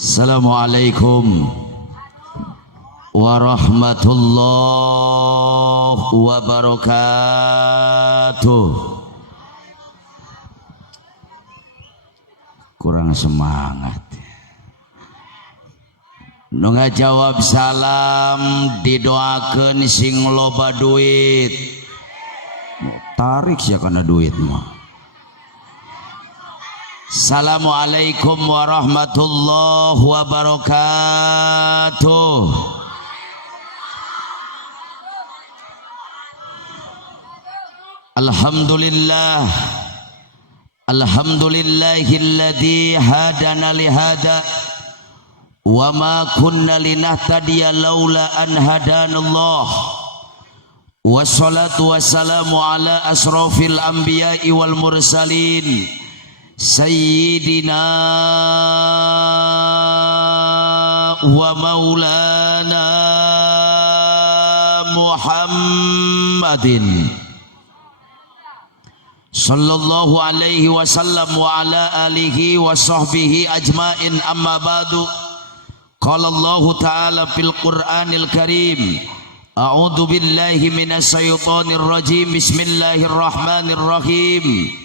Assalamualaikum warahmatullahi wabarakatuh. Kurang semangat. Nu ngajawab salam didoakeun sing loba duit. Tarik sia kana duit mah. Assalamualaikum warahmatullahi wabarakatuh. Alhamdulillah, alhamdulillahilladzi hadana lihada wa ma kunna linahtadiya laula an hadanallah. Wassalatu wassalamu ala asrafil anbiya'i wal mursalin Sayyidina wa maulana Muhammadin sallallahu alaihi wasallam wa ala alihi wa sahbihi ajmain, amma ba'du. Qala Allah ta'ala fil Qur'anil Karim, a'udzu billahi minasy syaithanir rajim, bismillahirrahmanirrahim.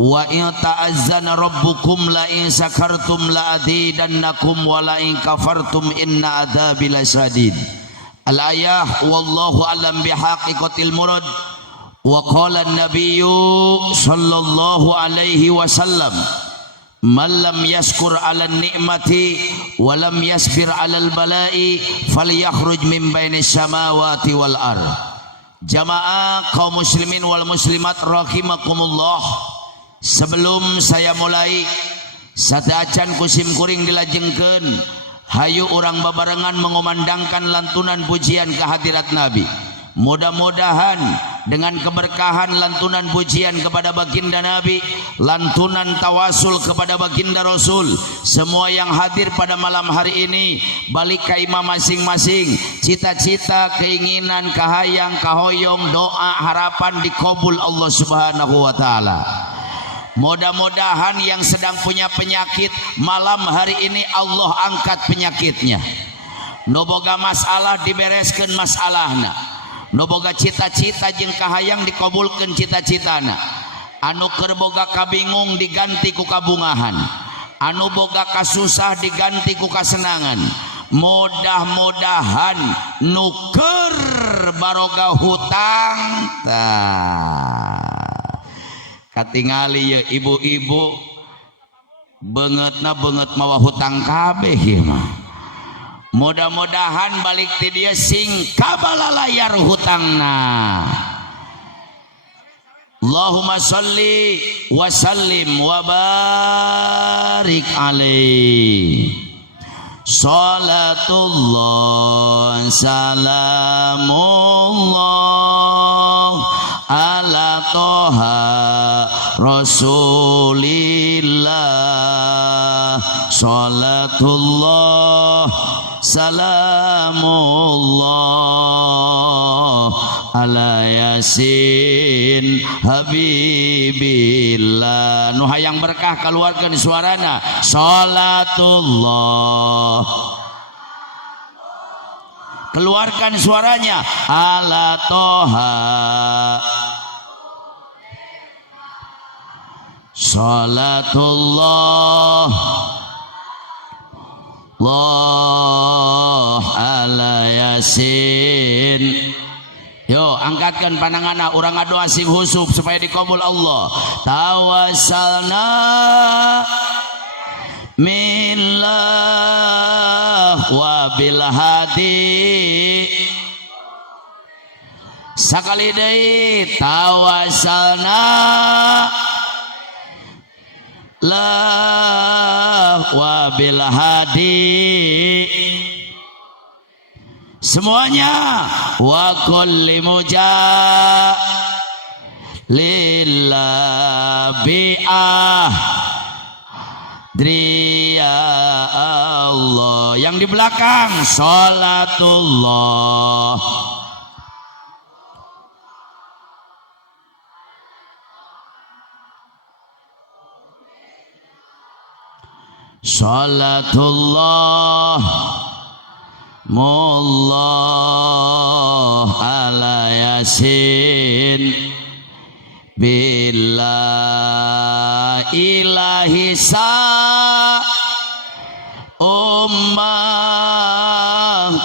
Wa in ta'azzana rabbukum la in sakartum la azidannakum wa la in kafartum inna adzabi lasyadid. Al-ayah wallahu alam bihaqiqatil murad. Wa qala an-nabiyyu sallallahu alaihi wasallam, man lam yashkur 'ala an-ni'mati wa lam yasbir 'ala al-bala'i falyakhruj min bainis samawati wal ard. Jamaah kaum muslimin wal muslimat rahimakumullah. Sebelum saya mulai, sadacan kusim kuring dilajengkeun, hayu orang babarengan mengumandangkan lantunan pujian kehadirat Nabi. Mudah-mudahan dengan keberkahan lantunan pujian kepada baginda Nabi, lantunan tawasul kepada baginda Rasul, semua yang hadir pada malam hari ini balik ke imam masing-masing, cita-cita, keinginan, kahayang, kahoyong, doa, harapan dikabul Allah Subhanahu wa taala. Mudah-mudahan yang sedang punya penyakit malam hari ini Allah angkat penyakitnya. Nu boga masalah dibereskeun masalahna. Nu boga cita-cita jeung kahayang dikabulkeun cita-citana. Anu keur boga kabingung diganti ku kabungahan. Anu boga kasusah diganti ku kasenangan. Mudah-mudahan nu keur baroga hutang katingali ya ibu-ibu beungeutna beungeut mawa hutang kabeh ieu mah. Mudah-mudahan balik ti dia sing kabalalayar hutangna. Allahumma sholli wa sallim wa barik alaihi. Salatullah salamullah ala toha Rasulillah. Salatullah salamullah ala yasin habibillah. Nu hayang berkah keluarkan suarana. Salatullah, keluarkan suaranya, ala toha salatullah Allah ala yasin. Yo angkatkan pandanganna, urang ngadoa sing husub supaya dikabul Allah. Tawassalna millah wa bil hadi. Sakali deui tawassalna la wa bil hadi. Semuanya wa kulli mujallillah bi'ah driya Allah. Yang di belakang salatullah. Salatullah mullah ala yasin bila ilahi sa ummah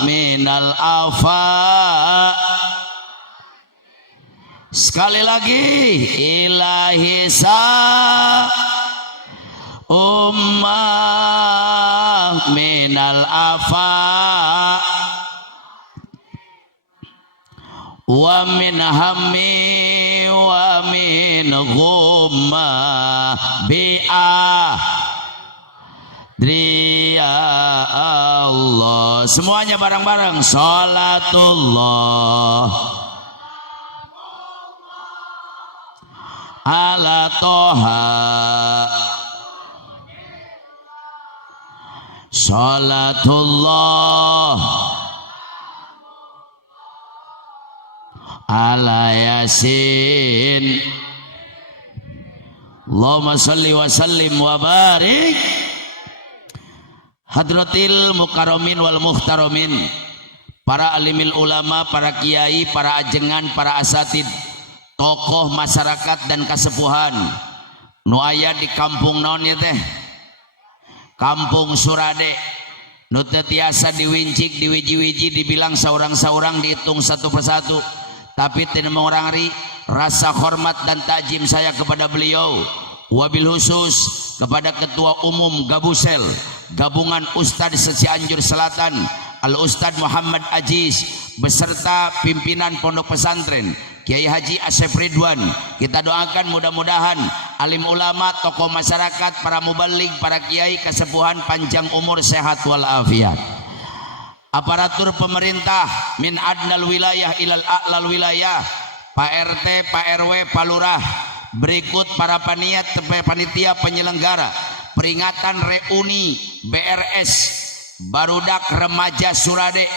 minal afa. Sekali lagi, ilahi sa ummah minal afa wa min hammi wa min ghumma bi'a Driya Allah. Semuanya bareng-bareng. Salatullah ala toha, salatullah ala yasin. Allahumma salli wa sallim wa barik hadratil mukarramin wal muhtaramin, para alimil ulama, para kiai, para ajengan, para asatid, tokoh masyarakat dan kasepuhan nu aya di kampung naon ya teh, kampung Surade, nu teu tiasa diwincik, diwiji-wiji, dibilang saurang-saurang, dihitung satu persatu, tapi tidak mengurangri rasa hormat dan takjim saya kepada beliau, wabil khusus kepada Ketua Umum Gabusel, Gabungan Ustadz Cianjur Selatan, Al Ustadz Muhammad Aziz, beserta pimpinan Pondok Pesantren Kiai Haji Asep Ridwan. Kita doakan mudah-mudahan alim ulama, tokoh masyarakat, para mubaligh, para kiai, kesepuhan, panjang umur, sehat walafiat. Aparatur pemerintah min adnal wilayah ilal a'lal wilayah, Pak RT, Pak RW, Pak Lurah, berikut para panitia penyelenggara peringatan reuni BRS Barudak Remaja Surade.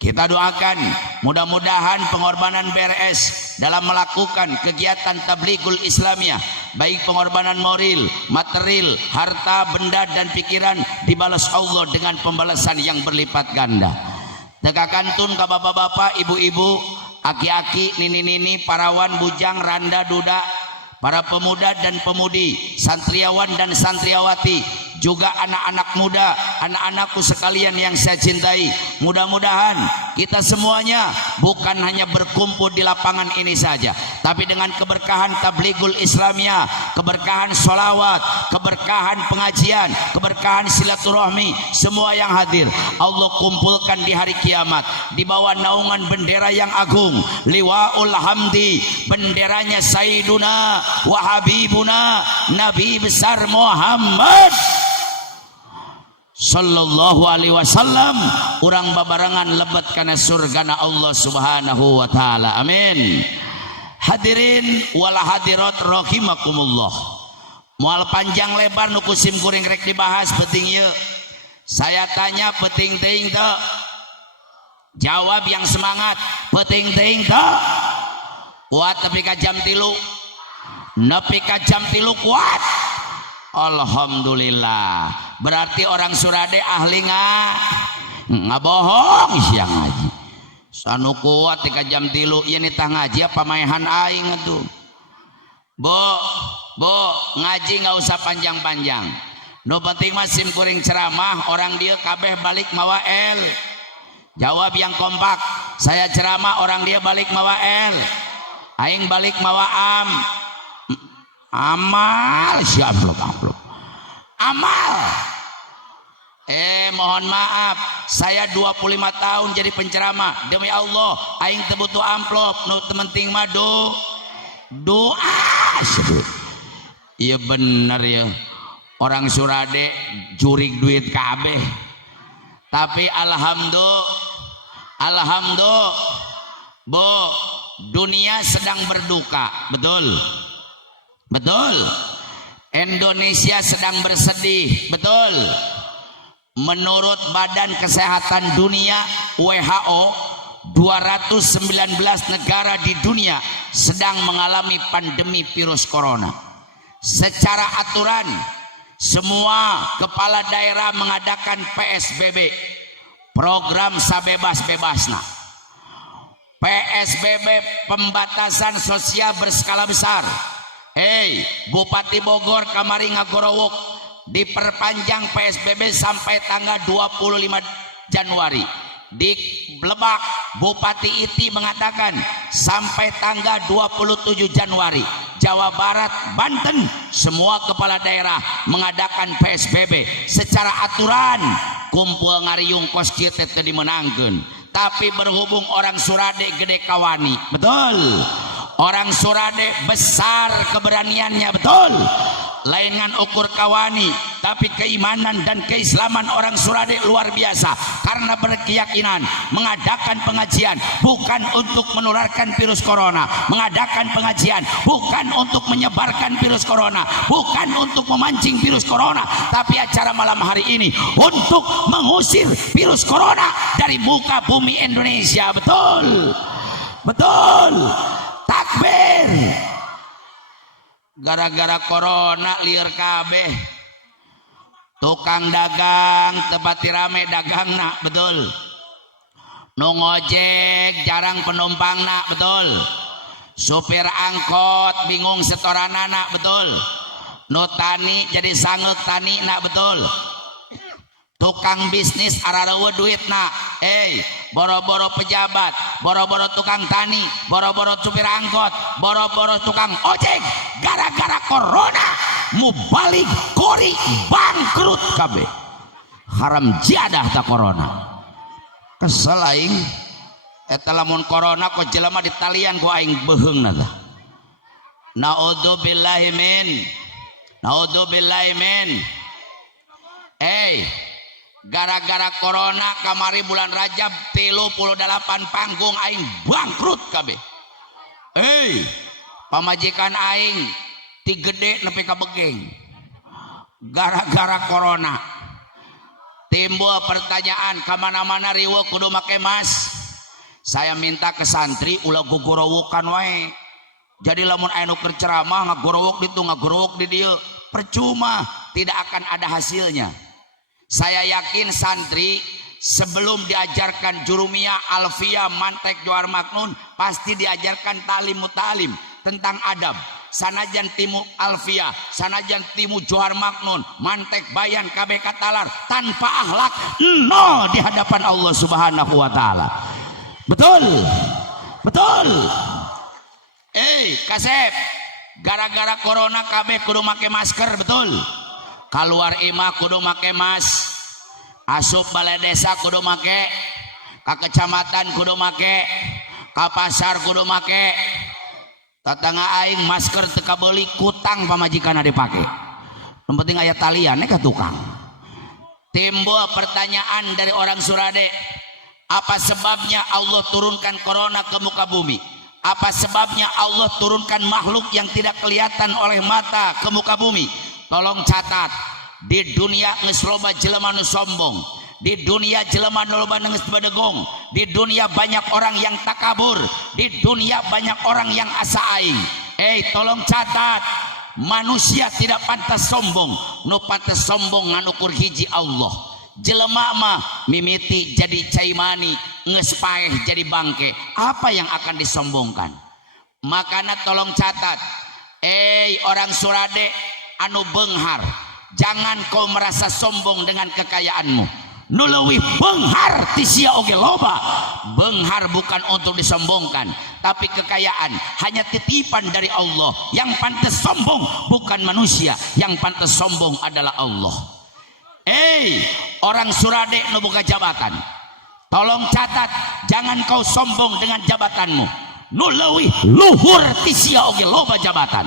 Kita doakan mudah-mudahan pengorbanan BRS dalam melakukan kegiatan tablighul Islamiyah, baik pengorbanan moral, material, harta, benda dan pikiran, dibalas Allah dengan pembalasan yang berlipat ganda. Tegakantun ke bapak-bapak, ibu-ibu, aki-aki, nini-nini, parawan, bujang, randa, duda, para pemuda dan pemudi, santriawan dan santriawati, juga anak-anak muda, anak-anakku sekalian yang saya cintai. Mudah-mudahan kita semuanya bukan hanya berkumpul di lapangan ini saja, tapi dengan keberkahan tablighul Islamiyah, keberkahan sholawat, keberkahan pengajian, keberkahan silaturahmi, semua yang hadir Allah kumpulkan di hari kiamat di bawah naungan bendera yang agung, liwaul hamdi, benderanya Sayyiduna wa Habibuna Nabi besar Muhammad sallallahu alaihi wasallam, urang babarangan lebat kana surgana Allah subhanahu wa ta'ala, amin. Hadirin wal hadirat rahimakumullah, moal panjang lebar nu kusim kuring rek dibahas penting ieu. Saya tanya penting teuing teu? Jawab yang semangat, penting teuing teu? Kuat tapi ka jam 3, nepi ka jam 3 kuat. Alhamdulillah, berarti orang Surade ahli ngabohong siang ngaji. Sanu kuat tika jam 3 ieu nih tah ngaji apa maehan aing atuh. Bo, ngaji nggak usah panjang-panjang. Nu penting mah sim kuring ceramah, orang dia kabeh balik mawa el. Jawab yang kompak. Saya ceramah, orang dia balik mawa el. Aing balik mawa amal, siap amplop amal. Mohon maaf, saya 25 tahun jadi penceramah, demi Allah aing teu butuh amplop, nu penting mah doa. Iya bener ya, orang Surade jurig duit kabeh, tapi alhamdulillah bo, dunia sedang berduka, betul. Indonesia sedang bersedih, betul. Menurut Badan Kesehatan Dunia WHO, 219 negara di dunia sedang mengalami pandemi virus corona. Secara aturan, semua kepala daerah mengadakan PSBB, program sabebas-bebasna. PSBB pembatasan sosial berskala besar. Bupati Bogor kamari ngagorowok diperpanjang PSBB sampai tanggal 25 Januari. Di Lebak Bupati Iti mengatakan sampai tanggal 27 Januari. Jawa Barat, Banten, semua kepala daerah mengadakan PSBB secara aturan. Kumpul ngariung kos kieu teh dimenangkeun. Tapi berhubung orang Surade gede kawani, betul. Orang Surade besar keberaniannya, betul. Laingan ukur kawani, tapi keimanan dan keislaman orang Surade luar biasa karena berkeyakinan mengadakan pengajian bukan untuk menularkan virus corona, mengadakan pengajian bukan untuk menyebarkan virus corona, bukan untuk memancing virus corona, tapi acara malam hari ini untuk mengusir virus corona dari muka bumi Indonesia. Betul, betul. Takbir. Gara-gara corona liar kabeh, tukang dagang tepati rame dagangna, betul. Nu ngojek jarang penumpangna, betul. Supir angkot bingung setoranana, betul. Nu tani jadi sangeuk tanina, betul. Tukang bisnis ararewe duitna, boro-boro pejabat, boro-boro tukang tani, boro-boro supir angkot, boro-boro tukang ojek, gara-gara corona mubalik kori bangkrut kabeh. Haram jadah ta corona. Kesel aing eta lamun corona kok jelema di talian ku aing beheungna tah. Naudzubillahi min. Gara-gara corona kamari bulan Rajab 38 panggung aing bangkrut kabeh. Pamajikan aing ti gede nepi ka begeng. Gara-gara corona timbul pertanyaan kamana-mana riweuh kudu make mask. Saya minta ke santri ulah gogorowokan wae. Jadi lamun aya nu keur ceramah ngagorowok ditu ngagorowok di dieu, percuma, tidak akan ada hasilnya. Saya yakin santri sebelum diajarkan jurumiyah, alfiyah, mantek, johar maknun pasti diajarkan talim mutalim tentang adab. Sanajan timu alfiyah, sanajan timu johar maknun, mantek, bayan, kabeh katalar tanpa akhlak nol di hadapan Allah Subhanahu wa taala. Betul. Betul. Kasep, gara-gara corona kabeh kudu make masker, betul. Keluar imah kudu make mas, asup balai desa kudu make, ka kecamatan kudu make, ka pasar kudu make. Tatangga aing masker teu kabeuli kutang pamajikanna dipake. Nu penting aya talian ka tukang. Timbul pertanyaan dari orang Surade, apa sebabnya Allah turunkan corona ke muka bumi? Apa sebabnya Allah turunkan makhluk yang tidak kelihatan oleh mata ke muka bumi? Tolong catat, di dunia geus loba jelema nu sombong, di dunia jelema nu loba geus badegong, di dunia banyak orang yang takabur, di dunia banyak orang yang asa aing. Tolong catat, manusia tidak pantas sombong, nu pantas sombong nganukur hiji Allah. Jelema mah mimiti jadi caimani, geus paeh jadi bangke. Apa yang akan disombongkan? Makanya tolong catat, orang Surade anu beunghar, jangan kau merasa sombong dengan kekayaanmu. Nu leuwih beunghar ti sia oge loba. Beunghar bukan untuk disombongkan, tapi kekayaan hanya titipan dari Allah. Yang pantas sombong bukan manusia, yang pantas sombong adalah Allah. Orang Surade nu boga jabatan, tolong catat, jangan kau sombong dengan jabatanmu. Nu leuwih luhur ti sia oge loba jabatan.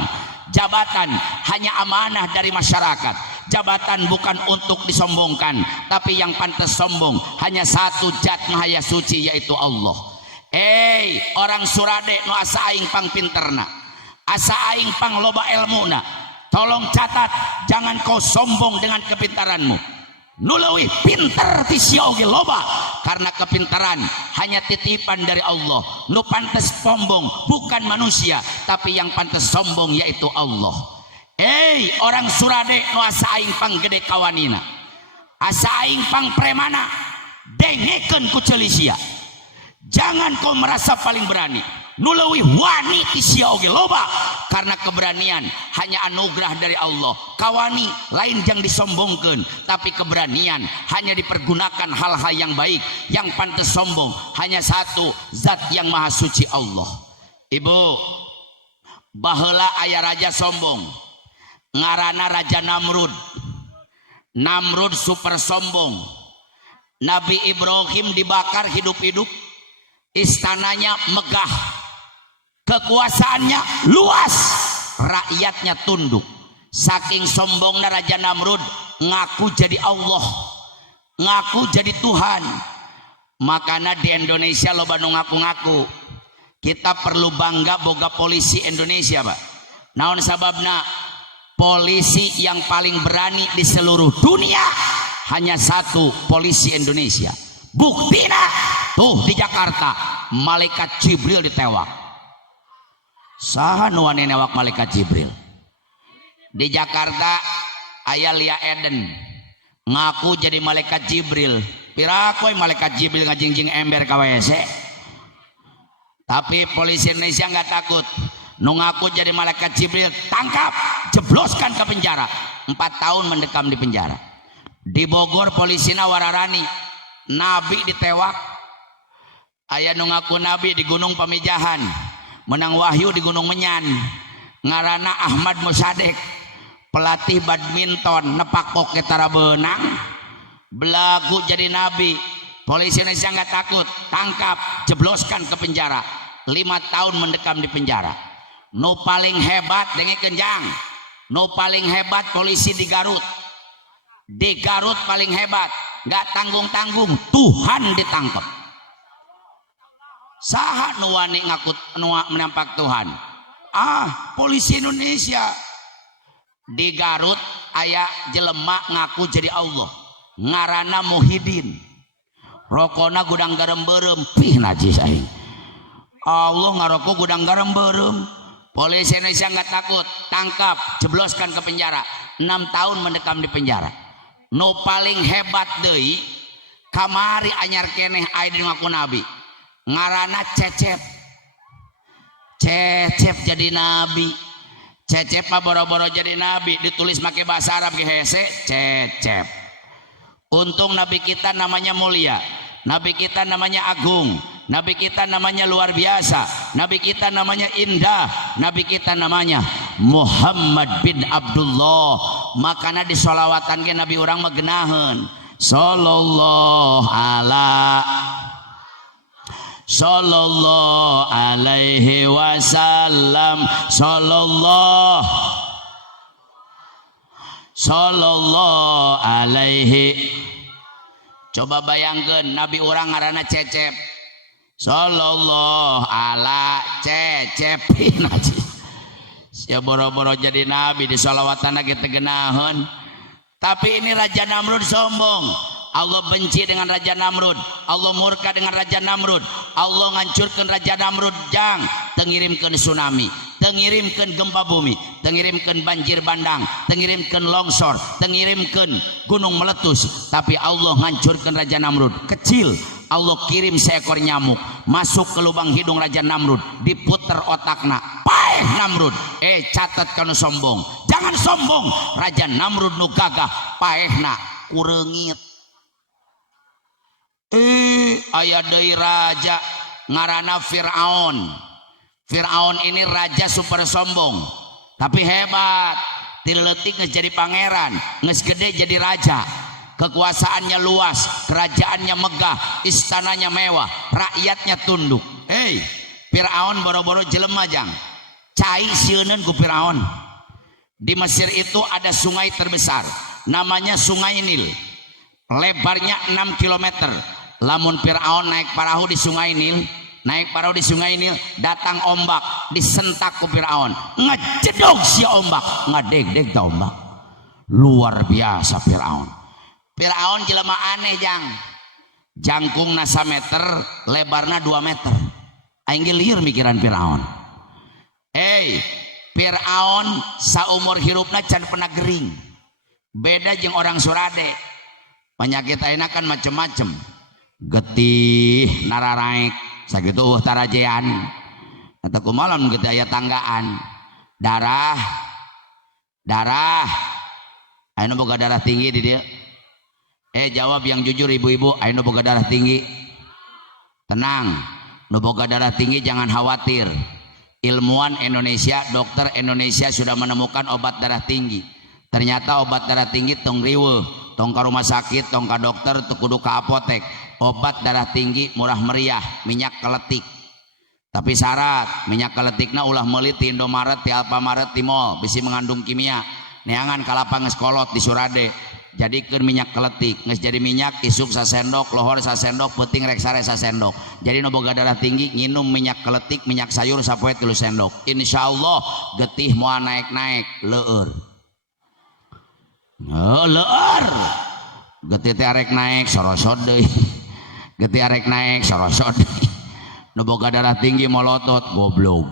Jabatan hanya amanah dari masyarakat. Jabatan bukan untuk disombongkan, tapi yang pantas sombong hanya satu zat mahaya suci, yaitu Allah. Orang Surade nu asa aing pang pinterna, asa aing pang loba ilmuna, tolong catat, jangan kau sombong dengan kepintaranmu. Nu leuwih pinter ti sia oge loba, karena kepintaran hanya titipan dari Allah. Nu pantas sombong bukan manusia, tapi yang pantas sombong yaitu Allah. Orang Surade nu asa aing pang gede kawanina, asa aing pang premana, dengekeun ku ceuli sia. Jangan kau merasa paling berani, nu leuwih wani ti sia oge loba, karena keberanian hanya anugerah dari Allah. Kawani lain jang disombongkeun, tapi keberanian hanya dipergunakan hal-hal yang baik. Yang pantas sombong hanya satu, zat yang maha suci Allah. Ibu, baheula aya raja sombong, ngarana Raja Namrud. Namrud super sombong. Nabi Ibrahim dibakar hidup-hidup, istananya megah, kekuasaannya luas, rakyatnya tunduk. Saking sombongnya Raja Namrud, ngaku jadi Allah, ngaku jadi Tuhan. Makanya di Indonesia loba nu ngaku-ngaku. Kita perlu bangga boga polisi Indonesia, Pak. Naon sababna? Polisi yang paling berani di seluruh dunia hanya satu, polisi Indonesia. Buktina tuh di Jakarta malaikat Jibril ditewak. Saha nu wani newak malaikat Jibril? Di Jakarta aya Lia Eden ngaku jadi malaikat Jibril. Pirakoy malaikat Jibril ngajingjing ember ka WC. Tapi polisi Indonesia nggak takut. Nu ngaku jadi malaikat Jibril tangkap, jebloskan ke penjara. 4 tahun mendekam di penjara. Di Bogor polisina wararani, Nabi ditewak. Aya nu ngaku Nabi di Gunung Pamijahan, menang wahyu di Gunung Menyan, ngarana Ahmad Musadek, pelatih badminton nepakok ketara benang, belagu jadi Nabi. Polisi Indonesia nggak takut, tangkap, jebloskan ke penjara. 5 tahun mendekam di penjara. Nu paling hebat dengan kenjang, nu paling hebat polisi di Garut. Di Garut paling hebat, nggak tanggung-tanggung, Tuhan ditangkap. Saha nu wani ngakut nu menampak Tuhan? Polisi Indonesia. Di Garut aya jelema ngaku jadi Allah, ngarana Muhyiddin. Rokona gudang garam berem, pih najis aing. Allah ngarokok gudang garam berem. Polisi Indonesia nggak takut, tangkap, jebloskan ke penjara. 6 tahun mendekam di penjara. Nu paling hebat deui, kamari anyar keneh aya di ngaku Nabi, ngarana Cecep. Cecep jadi Nabi. Cecep mah boro-boro jadi Nabi, ditulis pakai bahasa Arab ge hese Cecep. Untung Nabi kita namanya mulia, Nabi kita namanya agung, Nabi kita namanya luar biasa, Nabi kita namanya indah, Nabi kita namanya Muhammad bin Abdullah. Makanya di sholawatan ke Nabi orang magenahan sallallahu alaihi wasallam, sallallahu alaihi. Coba bayangkan Nabi orang ngarana Cecep, sallallahu ala Cecepin aja. Ya boro-boro jadi Nabi di sholawatan lagi tegenahan. Tapi ini Raja Namrud sombong. Allah benci dengan Raja Namrud, Allah murka dengan Raja Namrud. Allah ngancurkan Raja Namrud, jang tengirimkan tsunami, tengirimkan gempa bumi, tengirimkan banjir bandang, tengirimkan longsor, tengirimkan gunung meletus. Tapi Allah ngancurkan Raja Namrud kecil. Allah kirim seekor nyamuk masuk ke lubang hidung Raja Namrud, diputer otakna, paeh Namrud. Catat kanu sombong, jangan sombong. Raja Namrud nu gagah, paehna kureungit. Aya deui raja ngarana Firaun. Firaun ini raja super sombong, tapi hebat. Tileutik geus jadi pangeran, geus gede jadi raja. Kekuasaannya luas, kerajaannya megah, istananya mewah, rakyatnya tunduk. Firaun boro-boro jelema jang. Cai sieuneun ku Firaun. Di Mesir itu ada sungai terbesar, namanya Sungai Nil. Lebarnya 6 km. Lamun Firaun naik perahu di Sungai Nil, datang ombak, disentak ku Firaun, ngejedog si ombak, ngadeg-deg ta ombak. Luar biasa Firaun. Firaun jelema aneh jang. Jangkungna 1 meter, lebarna 2 meter. Aing ge lieur mikiran Firaun. Fir'aun saumur hirupna can pernah gering. Beda jeung orang Surade. Penyakit ayeuna kan macem-macem. Getih nararaek sakitu tarajean. Eta kumaha mun getih aya tanggaan. Darah. Ayeuna boga darah tinggi di dieu. Jawab yang jujur ibu-ibu, ayeuna boga darah tinggi. Tenang. Nu boga darah tinggi jangan khawatir. Ilmuwan Indonesia, dokter Indonesia sudah menemukan obat darah tinggi. Ternyata obat darah tinggi tong riweuh, tong ka rumah sakit, tong ka dokter, teu kudu ka apotek. Obat darah tinggi murah meriah, minyak keletik. Tapi syarat, minyak keletikna ulah meuli ti Indomaret, ti Alfamaret, ti mall, bisi mengandung kimia. Neangan ka lapang geus kolot di Surade. Jadikeun minyak keletik, geus jadi minyak isuk sasendok, lohor sasendok, peuting rek sare sasendok. Jadi nu boga darah tinggi nginum minyak keletik, minyak sayur sapoe 3 sendok. Insyaallah getih moal naik-naik leueur. Leueur. Getih teh arek naik sorosot deui. Getih arek naik sorosot deui. Nu boga darah tinggi molotot goblok.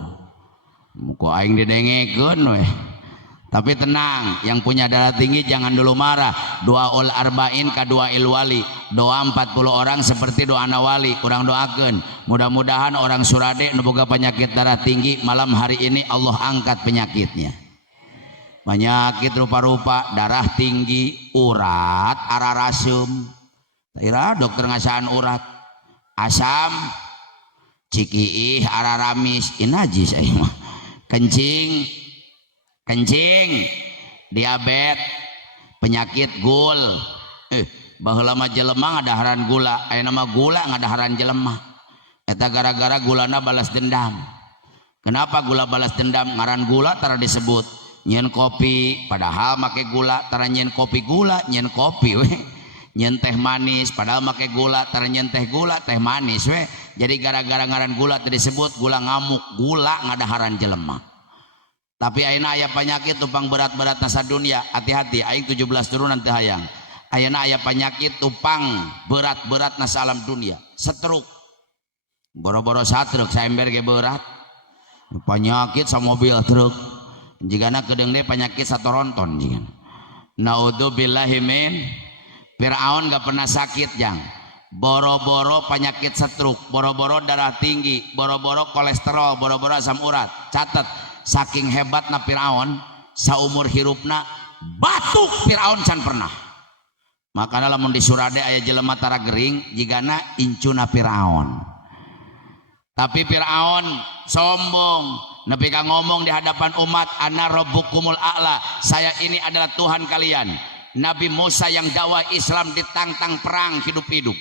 Muka aing didengekeun we. Tapi tenang, yang punya darah tinggi jangan dulu marah. Doaul arba'in ka doail wali. Doa 40 orang seperti doa nawali. Kurang doakeun. Mudah-mudahan orang Surade nu boga penyakit darah tinggi malam hari ini Allah angkat penyakitnya. Penyakit rupa-rupa, darah tinggi, urat, ararasum. Ira dokter ngasaan urat. Asam, cikiih, araramis, inajis aya mah. Kencing, diabetes, penyakit gul. Baheula mah jelema ngadaharan gula, aya nama gula ngadaharan jelema. Eta gara-gara gulana balas dendam. Kenapa gula balas dendam? Ngaran gula tara disebut nyen kopi, padahal make gula tara nyen kopi gula, nyen kopi we. Nyen teh manis, padahal make gula tara nyen teh gula, teh manis we. Jadi gara-gara ngaran gula teu disebut gula ngamuk, gula ngadaharan jelema. Tapi ayeuna aya penyakit tupang berat-berat nasa dunia, hati-hati aing 17 turunan teu hayang. Ayeuna aya penyakit tupang berat-berat nasa alam dunia, stroke. Boro-boro satruk saember ge berat. Penyakit sa mobil truk. Jigana kedeung deui penyakit satoronton jigana. Naudzubillahi min Firaun gak pernah sakit jang. Boro-boro penyakit stroke, boro-boro darah tinggi, boro-boro kolesterol, boro-boro asam urat. Catat. Saking hebatna Firaun saumur hirupna batuk Firaun can pernah. Makana lamun di Surade aya jelema tara gering jigana incuna Firaun. Tapi Firaun sombong nepi ka ngomong di hadapan umat, ana rabbukumul a'la, saya ini adalah Tuhan kalian. Nabi Musa yang dakwah Islam ditantang perang hidup-hidup.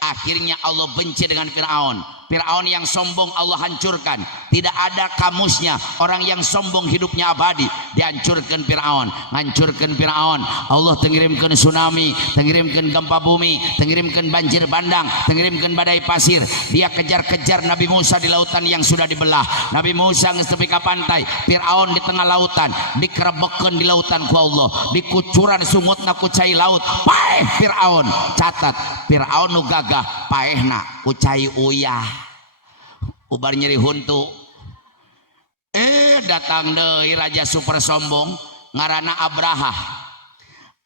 Akhirnya Allah benci dengan Firaun. Firaun yang sombong Allah hancurkan. Tidak ada kamusnya orang yang sombong hidupnya abadi. Dihancurkan Firaun, hancurkan Firaun. Allah tengirimkan tsunami, tengirimkan gempa bumi, tengirimkan banjir bandang, tengirimkan badai pasir. Dia kejar-kejar Nabi Musa di lautan yang sudah dibelah. Nabi Musa geus tepi ka pantai, Firaun di tengah lautan, dikerebekeun di lautan ku Allah, dikucuran sungutna ku cai laut. Paeh Firaun. Catat, Firaun nu gagah paehna ku cai uyah. Ubar nyeri huntu. Datang deui raja super sombong ngaranna Abraha.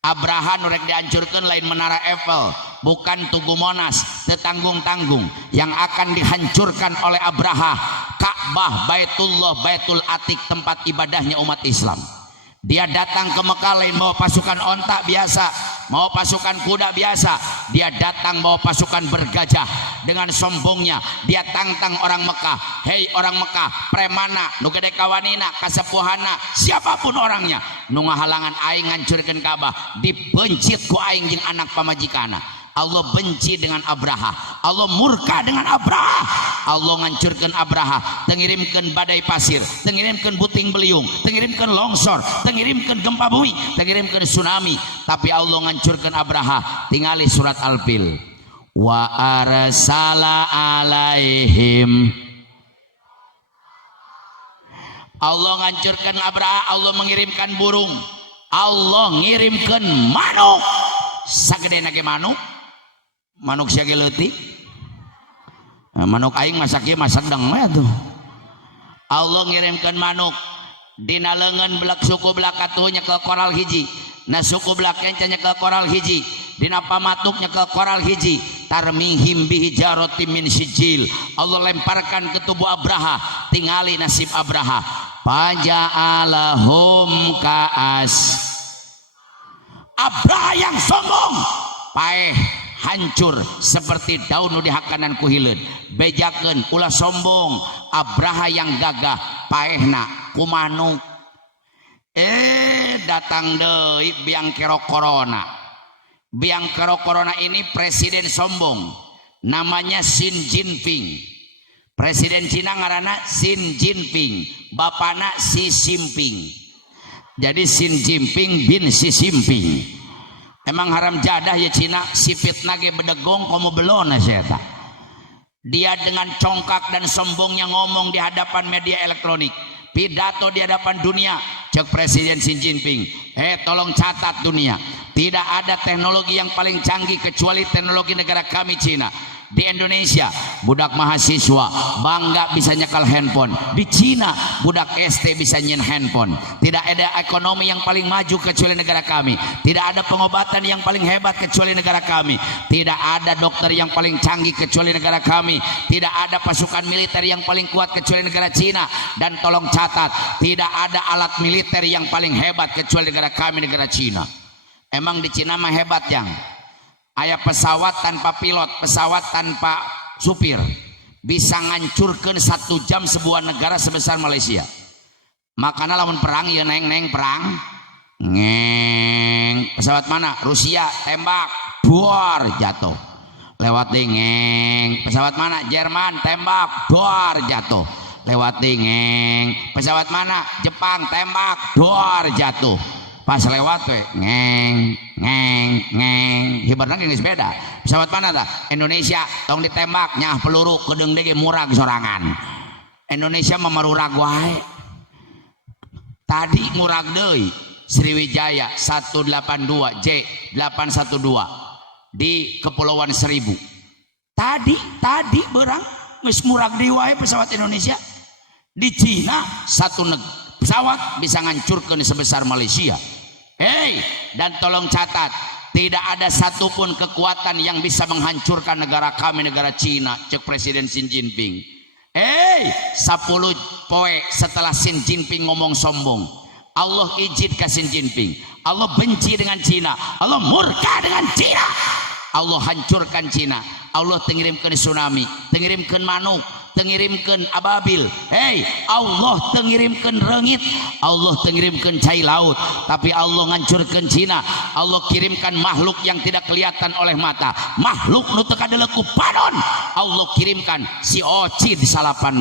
Abraha nu rek dihancurkeun lain menara Eiffel, bukan Tugu Monas, tetanggung-tanggung. Yang akan dihancurkan oleh Abraha Ka'bah, Baitullah, Baitul Atiq, tempat ibadahnya umat Islam. Dia datang ke Mekah lain bawa pasukan onta biasa, mau pasukan kuda biasa. Dia datang bawa pasukan bergajah. Dengan sombongnya dia tantang orang Mekah. Hei orang Mekah, premana nu gede kawanina, kasepuhana, siapapun orangnya nu ngahalangan aing ngancurkeun Ka'bah, dibencit ku aing jeung anak pamajikana. Allah benci dengan Abraha, Allah murka dengan Abraha. Allah ngancurkan Abraha, tengirimkan badai pasir, tengirimkan puting beliung, tengirimkan longsor, tengirimkan gempa bumi, tengirimkan tsunami. Tapi Allah ngancurkan Abraha. Tingali surat Al-Fil. Wa arsala alaihim. Allah ngancurkan Abraha, Allah mengirimkan burung, Allah ngirimkan manuk. Sagede nage manuk, manuk siage leutik. Manuk aing masak ieu mah sedeng we tuh. Allah ngirimkan manuk dina leungeun belak suku belak katuhnya ke koral hiji, na suku belak kencanya ke koral hiji, dina pamatuknya ke koral hiji, tarmihim bihijarati min sijil. Allah lemparkan ke tubuh Abraha, tingali nasib Abraha. Faja'alahum ka'as. Abraha yang sombong paeh hancur seperti daun nu dihakanan ku hileun. Bejakeun ulah sombong Abraha yang gagah paehna ku manuk. Datang deui biang kerok corona. Biang kerok corona ini presiden sombong, namanya Xi Jinping. Presiden Cina ngaranna Xi Jinping, bapana Xi Jinping. Jadi Xi Jinping bin Xi Jinping. Emang haram jadah ya Cina, sipit nage bedegong komo belona saya. Dia dengan congkak dan sombongnya ngomong di hadapan media elektronik, pidato di hadapan dunia. Cek Presiden Xi Jinping, tolong catat dunia, tidak ada teknologi yang paling canggih kecuali teknologi negara kami Cina. Di Indonesia budak mahasiswa bangga bisa nyekal handphone, di Cina budak ST bisa nyen handphone. Tidak ada ekonomi yang paling maju kecuali negara kami, tidak ada pengobatan yang paling hebat kecuali negara kami, tidak ada dokter yang paling canggih kecuali negara kami, tidak ada pasukan militer yang paling kuat kecuali negara Cina. Dan tolong catat, tidak ada alat militer yang paling hebat kecuali negara kami, negara Cina. Emang di Cina mah hebat yang aya pesawat tanpa pilot, pesawat tanpa supir, bisa ngancurkan 1 jam sebuah negara sebesar Malaysia. Makanya lawan perang ya neng perang ngeng, pesawat mana? Rusia, tembak buar jatuh. Lewat ngeng, pesawat mana? Jerman, tembak buar jatuh. Lewat ngeng, pesawat mana? Jepang, tembak buar jatuh. Pas lewat we ngeng hibarna geus beda. Pesawat mana tah? Indonesia tong ditembak nyah peluru kedeung ge murag sorangan. Indonesia mah marurag wae. Tadi murag deui Sriwijaya 182 J812 di Kepulauan Seribu. Tadi berang geus murag deui wae pesawat Indonesia. Di Cina satu pesawat bisa ngancurkan sebesar Malaysia. Dan tolong catat, tidak ada satupun kekuatan yang bisa menghancurkan negara kami, negara Cina. Cek Presiden Xi Jinping. 10 poe setelah Xi Jinping ngomong sombong, Allah izin ke Xi Jinping. Allah benci dengan Cina, Allah murka dengan Cina, Allah hancurkan Cina. Allah tengirimkan tsunami, tengirimkan manuk, tengirimkan ababil. Allah tengirimkan rengit, Allah tengirimkan cai laut, tapi Allah ngancurkan Cina. Allah kirimkan makhluk yang tidak kelihatan oleh mata, makhluk nu teu kadeleku padon. Allah kirimkan si Ocid 18.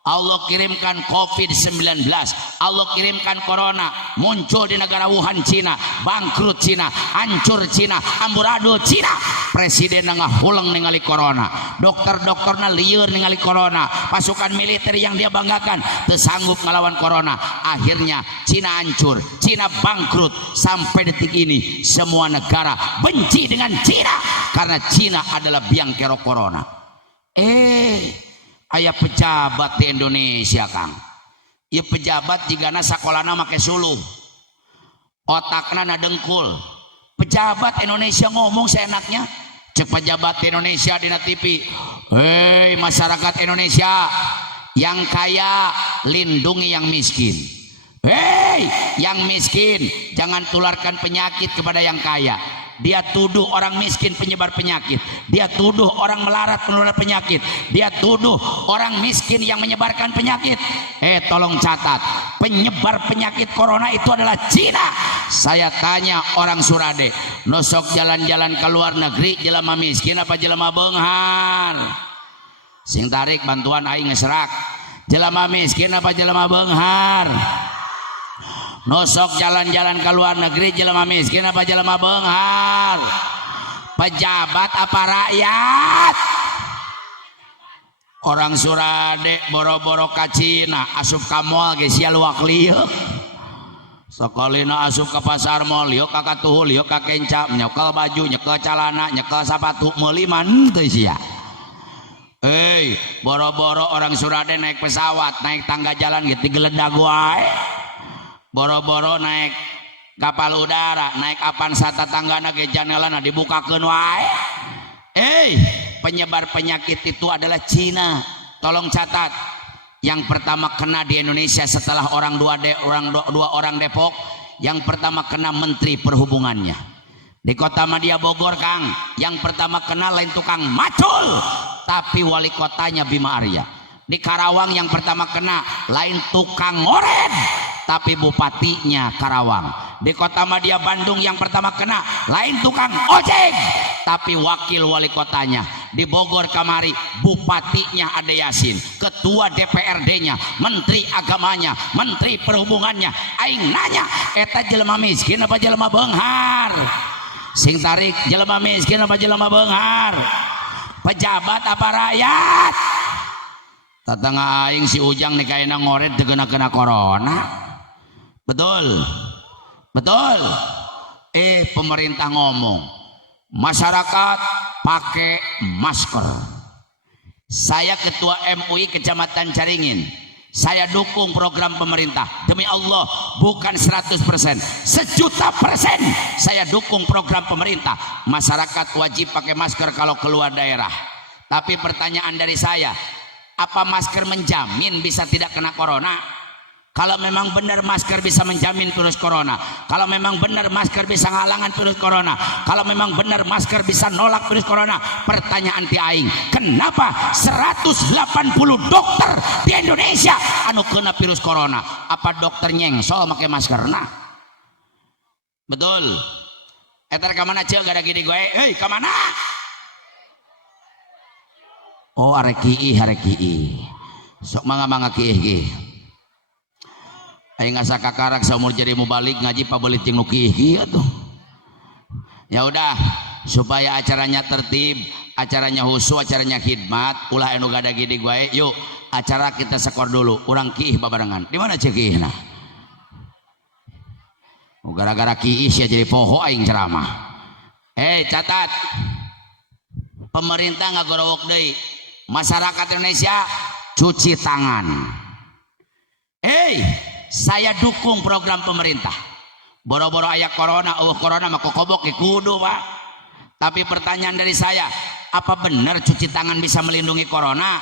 Allah kirimkan COVID-19, Allah kirimkan corona, muncul di negara Wuhan Cina, bangkrut Cina, hancur Cina, amburadul Cina. Presiden ngahulang ningali corona, dokter-dokterna lieur ningali corona, pasukan militer yang dia banggakan teu sanggup ngelawan corona. Akhirnya Cina hancur, Cina bangkrut. Sampai detik ini semua negara benci dengan Cina karena Cina adalah biang kerok corona. Aya pejabat di Indonesia Kang, ya pejabat jigana sakolana make suluh, otakna na dengkul. Pejabat Indonesia ngomong seenaknya. Cek pejabat Indonesia di TV, masyarakat Indonesia yang kaya lindungi yang miskin. Yang miskin jangan tularkan penyakit kepada yang kaya. Dia tuduh orang miskin penyebar penyakit, dia tuduh orang melarat penular penyakit, dia tuduh orang miskin yang menyebarkan penyakit. Tolong catat, penyebar penyakit corona itu adalah Cina. Saya tanya orang Surade, nosok jalan-jalan ke luar negeri jelema miskin apa jelema beunghar? Sing tarik bantuan aing ngeserak, jelema miskin apa jelema beunghar? Nosok jalan-jalan ke luar negeri jelema miskin apa jelema beunghar? Pejabat apa rakyat? Orang Surade boro-boro ka Cina asup ka mall ge sia luak lieu. Sakalina asup ka pasar mall lieu ka katuhul lieu ka kenca nyekel baju nyekel calana nyekel sapatu meuli mah teu sia. boro-boro orang Surade naik pesawat, naik tangga jalan gitu digeledag wae. Boro-boro naik kapal udara, naik Avanza tanggana ge janelana dibukakeun wae. Penyebar penyakit itu adalah Cina. Tolong catat. Yang pertama kena di Indonesia setelah dua orang Depok, yang pertama kena Menteri Perhubungannya. Di Kota Madia Bogor, Kang, yang pertama kena lain tukang macul, tapi wali kotanya Bima Arya. Di Karawang yang pertama kena lain tukang ngoret, tapi bupatinya Karawang. Di Kota Madia Bandung yang pertama kena lain tukang ojek, tapi wakil wali kotanya. Di Bogor kamari bupatinya Ade Yasin, ketua DPRD-nya, menteri agamanya, menteri perhubungannya. Aing nanya, eta jelema miskin apa jelema beunghar? Sing tarik jelema miskin apa jelema beunghar? Pejabat apa rakyat? Tatangga aing si Ujang nih kayaknya ngoret kena corona. Betul, betul. Pemerintah ngomong masyarakat pakai masker. Saya ketua MUI Kecamatan Caringin, saya dukung program pemerintah. Demi Allah bukan 100%, 1.000.000% saya dukung program pemerintah. Masyarakat wajib pakai masker kalau keluar daerah. Tapi pertanyaan dari saya, apa masker menjamin bisa tidak kena corona? Kalau memang benar masker bisa menjamin virus corona, kalau memang benar masker bisa ngalangan virus corona, kalau memang benar masker bisa nolak virus corona, pertanyaan ti aing, kenapa 180 dokter di Indonesia anu kena virus corona? Apa dokter nyengsol pakai masker? Nah, betul. Etar kamana ceu gada gini gue, kamana? Oh, arek kiih. Sok mangga kiih. Aing asa kakarak saumur jadi mau balik ngaji pabeulit jeung nu kieu tuh. Ya udah, supaya acaranya tertib, acaranya khusyuk, acaranya khidmat, ulah anu gada gini gue. Yuk, acara kita skor dulu. Urang kiih babarengan. Di mana ceu kiihna? Gara-gara kiih sia jadi poho aing ceramah. Catat. Pemerintah ngagorowok deui. Masyarakat Indonesia cuci tangan. Saya dukung program pemerintah. Boro-boro aya corona, corona mah kokobok kudu, Pak. Tapi pertanyaan dari saya, apa benar cuci tangan bisa melindungi corona?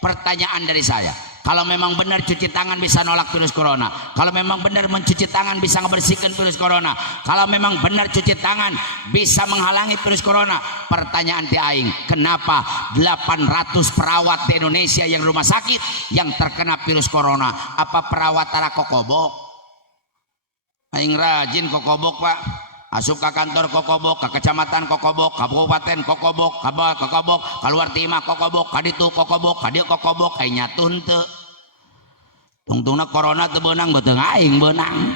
Pertanyaan dari saya, kalau memang benar cuci tangan bisa nolak virus corona, kalau memang benar mencuci tangan bisa ngebersihkan virus corona, kalau memang benar cuci tangan bisa menghalangi virus corona, pertanyaan ti aing, kenapa 800 perawat di Indonesia yang rumah sakit yang terkena virus corona? Apa perawat tara kokobok? Aing rajin kokobok, Pak. Asup ke kantor kokobok, ke kecamatan kokobok, kabupaten kokobok, kokobok, keluar timah kokobok, kaditu kokobok, kadieu kokobok, aing nyatun teu. Tungtungna corona teu beunang beuteung aing beunang.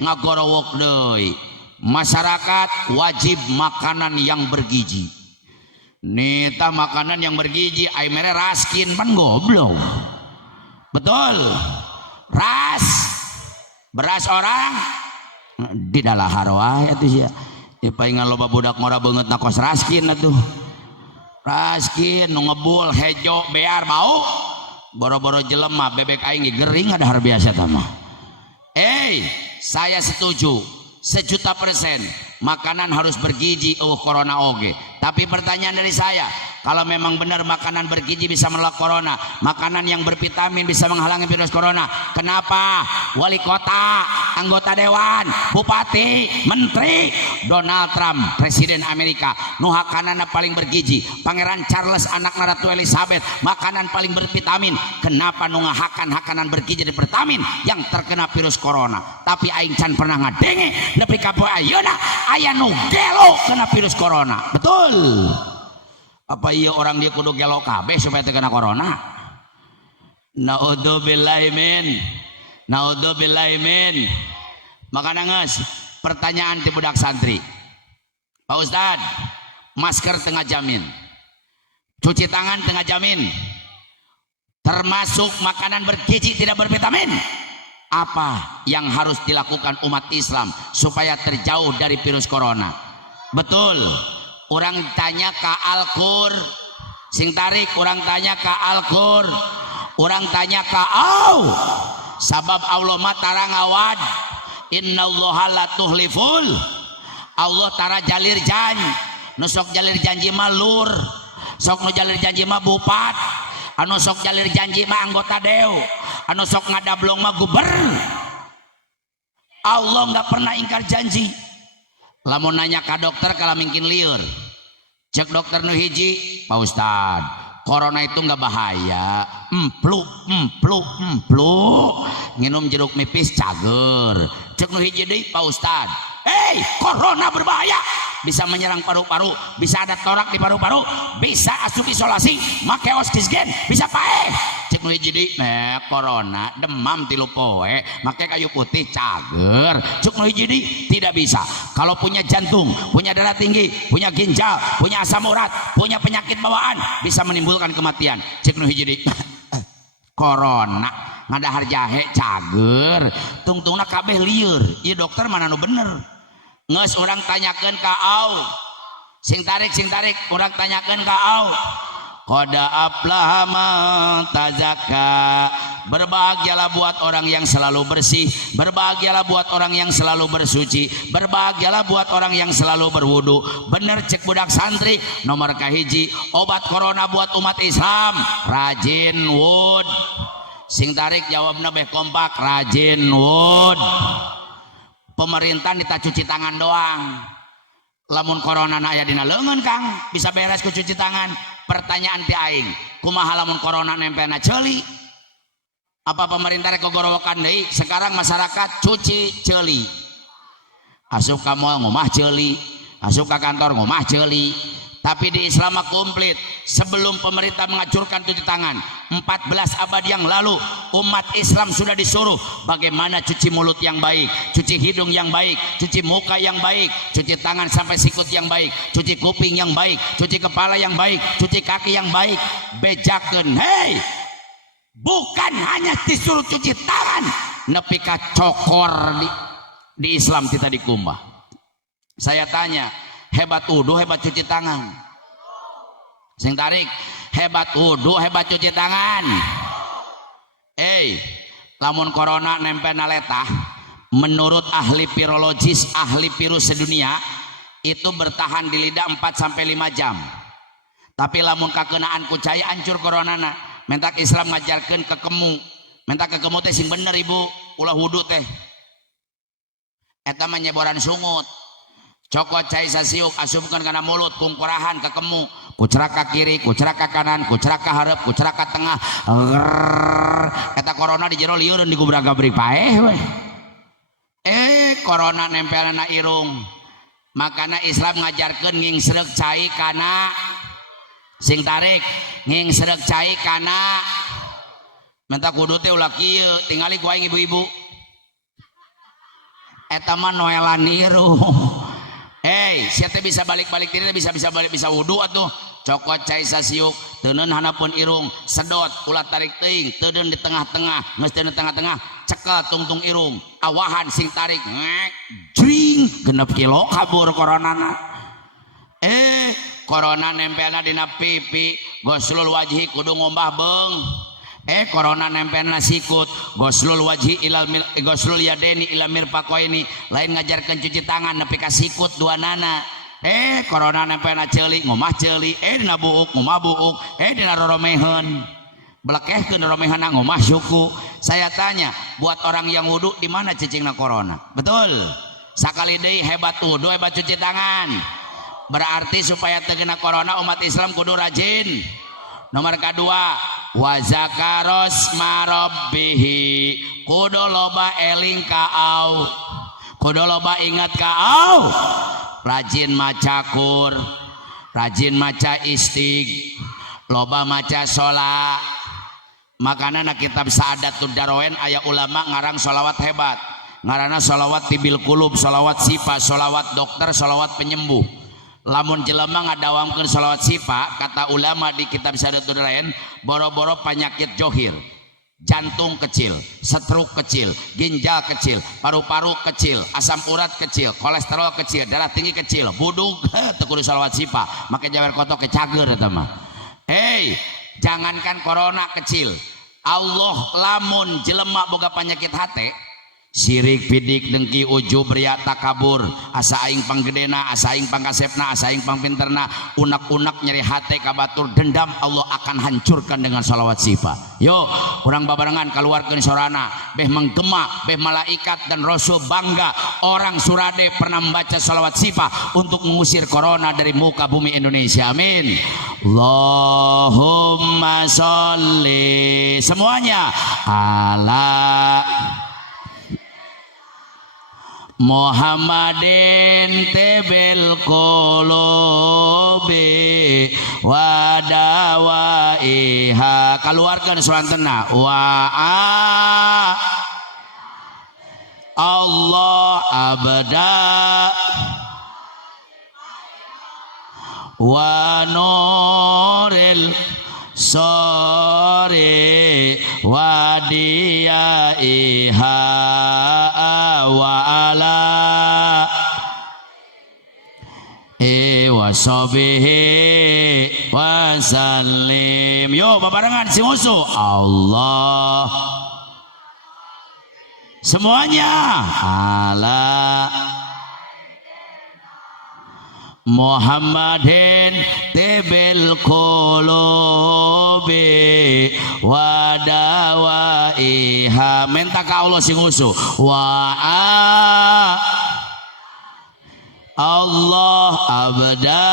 Ngagorowok deui. Masyarakat wajib makanan yang bergizi. Nita makanan yang bergizi ai mere raskin pan goblok. Betul. Beras orang di dalahar wae atuh sia. Ieu palingan loba budak ngora beungeutna kos raskin atuh. Raskin nu ngebul hejo bear bau. Boro-boro jelema bebek aing gering ada har biasa tah mah. Saya setuju 1.000.000% makanan harus bergizi corona oge. Tapi pertanyaan dari saya, kalau memang benar makanan bergizi bisa menolak corona, makanan yang bervitamin bisa menghalangi virus corona, kenapa wali kota, anggota dewan, bupati, menteri, Donald Trump, presiden Amerika, nu hakanana paling bergizi, Pangeran Charles anak Ratu Elizabeth, makanan paling bervitamin, kenapa nu ngahakan hakanan bergizi dan vitamin yang terkena virus corona? Tapi aing can pernah ngadenge nepi ka poe ayeuna aya nu gelo kena virus corona. Betul. Apa iya orang dia kudu gelo kabeh supaya terkena corona? Naudzubillahi min. Makana geus pertanyaan ti budak santri. Pak Ustad, masker tengah jamin, cuci tangan tengah jamin, termasuk makanan bergizi tidak bervitamin. Apa yang harus dilakukan umat Islam supaya terjauh dari virus corona? Betul, orang tanya ka Al-Qur sing tarik orang tanya ka Al-Qur orang tanya ka sabab Allah mah tara ngawad innallaha la tuhliful Allah tara jalir janji nu sok jalir janji mah lur sok nu jalir janji mah bupat anu sok jalir janji mah anggota dew anu sok ngadablong mah gubernur Allah nggak pernah ingkar janji. Lamun nanya ke dokter kalau mungkin liur cek dokter nu hiji Pak Ustad corona itu nggak bahaya empluk nginum jeruk nipis cager cek nu hiji deui Pak Ustad corona berbahaya bisa menyerang paru-paru bisa ada torak di paru-paru bisa asup isolasi make oksigen bisa paeh cek nu hiji deui corona demam 3 poe make kayu putih cager cek nu hiji deui tidak bisa kalau punya jantung punya darah tinggi punya ginjal punya asam urat punya penyakit bawaan bisa menimbulkan kematian cek nu hiji deui corona ngadahar jahe cager tungtungna kabeh lieur ieu dokter mana nu bener ngeus orang tanyakeun ka sing tarik orang tanyakeun ka qad aflaha man tazakka berbahagialah buat orang yang selalu bersih berbahagialah buat orang yang selalu bersuci berbahagialah buat orang yang selalu berwudu bener cek budak santri nomor kahiji obat corona buat umat Islam rajin wud sing tarik jawabna beh kompak rajin wud pemerintah dita cuci tangan doang lamun corona aya dina leungeun Kang bisa beres ku cuci tangan pertanyaan ti aing kumaha lamun corona nempelna ceuli apa pemerintah rek gogorowokan deui sekarang masyarakat cuci ceuli asup ka moal ngomah ceuli asup ka kantor ngomah ceuli tapi di Islam komplit sebelum pemerintah mengacurkan cuci tangan 14 abad yang lalu umat Islam sudah disuruh bagaimana cuci mulut yang baik cuci hidung yang baik cuci muka yang baik cuci tangan sampai sikut yang baik cuci kuping yang baik cuci kepala yang baik cuci kaki yang baik bejakeun bukan hanya disuruh cuci tangan nepi ka cokor di Islam kita dikumbah. Saya tanya hebat wudu hebat cuci tangan sing tarik hebat wudu hebat cuci tangan lamun corona nempelna letah menurut ahli virologis ahli virus sedunia itu bertahan di lidah 4-5 jam tapi lamun kakenaan ku cai hancur coronana mentak Islam ngajarkeun kekemu mentak kekemu teh sing bener ibu ulah wudu teh eta mah nyeboran sungut cokot cai sasiuk asupkeun kana mulut kungkurahan kekemu kucerak ka kiri kucerak ka kanan kucerak ka hareup kucerak ka tengah eta corona di jero lieureun digubrak-gabrik paeh we corona nempelna irung makana Islam ngajarkeun ngingsreuk cai kana sing tarik ngingsreuk cai kana mentak wudu teh ulah kieu tingali ku aing ibu-ibu eta mah noelan irung siapa bisa balik-balik tidak bisa balik bisa wudu atuh cokot cai sasiuk teuneun hanapun irung sedot ulah tarik teuing teudeun di tengah-tengah geus teu di tengah-tengah cekel tungtung irung awahan sing tarik ngek jring 6 kilo kabur coronana corona nempelna dina pipi ghuslul wajhi kudu ngombah beung corona nempelna sikut ghuslul wajhi ghuslul yadaini ila mirfaqaini lain ngajarkeun cuci tangan nepi ka sikut duanana corona nempelna ceuli ngomah ceuli dina buuk ngomah buuk dina roromeheun blekehkeun roromeheunna ngomah syuku saya tanya buat orang yang wudu di mana cicingna corona betul sakali deui hebat wudu hebat cuci tangan berarti supaya teu kena corona umat Islam kudu rajin nomor kedua wa zakaros marabbihi kudu loba eling ka kudu loba ingat ka rajin maca Qur rajin maca loba maca sholat makana na kitab Saadatud Daroen aya ulama ngarang sholawat hebat ngarana sholawat tibil kulub sholawat sifa sholawat dokter sholawat penyembuh lamun jelema ngadawamkeun sholawat sifa kata ulama di kitab Saadatud Daroen boro-boro penyakit johir jantung kecil, stroke kecil, ginjal kecil, paru-paru kecil, asam urat kecil, kolesterol kecil, darah tinggi kecil, budug teu kudu shalawat sipa, make jawer kotok ke cager eta mah. Hei, jangankan corona kecil, Allah lamun jelema boga penyakit hate, sirik, bidik, dengki, ujub, ria, takabur, asa aing panggedena, asa aing pangkasepna, asa aing pangpinterna, unak-unak nyeri hate kabatur dendam, Allah akan hancurkan dengan shalawat sifa. Yo, orang babarengan keluarkan sorana, beh menggema, beh malaikat dan rasul bangga orang Surade pernah membaca shalawat sifa untuk mengusir corona dari muka bumi Indonesia. Amin. Allahumma sholli semuanya ala Muhammadin tebil qulubi wa dawaiha. Keluarkan surantena wa Allah abda wa nuril sore wa diyaiha wa ala wasobihi wasallim. Yo babarengan si musuh Allah semuanya ala Muhammadin tebil qulubi wa dawaiha. Minta ke Allah sing usuh wa Allah abda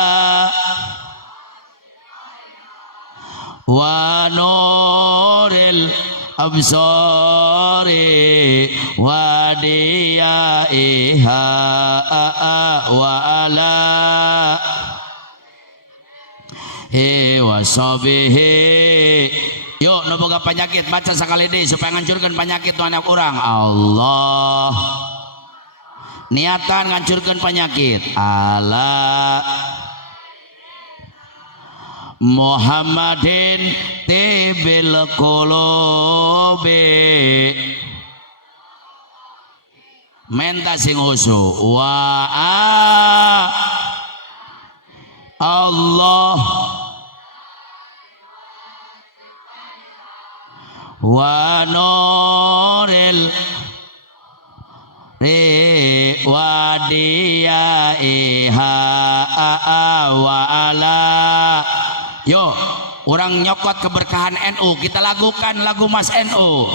wa nuril absari wa diyaiha wa ala wasobihi. Yuk boga penyakit baca sekali deh supaya ngancurkan penyakit tu anak orang. Allah niatan ngancurkan penyakit ala Muhammadin tibil qulubi. Menta sing usu wa Allah wa nuril wa diyaiha wa ala. Yo orang nyokot keberkahan NU, kita lakukan lagu Mas NU.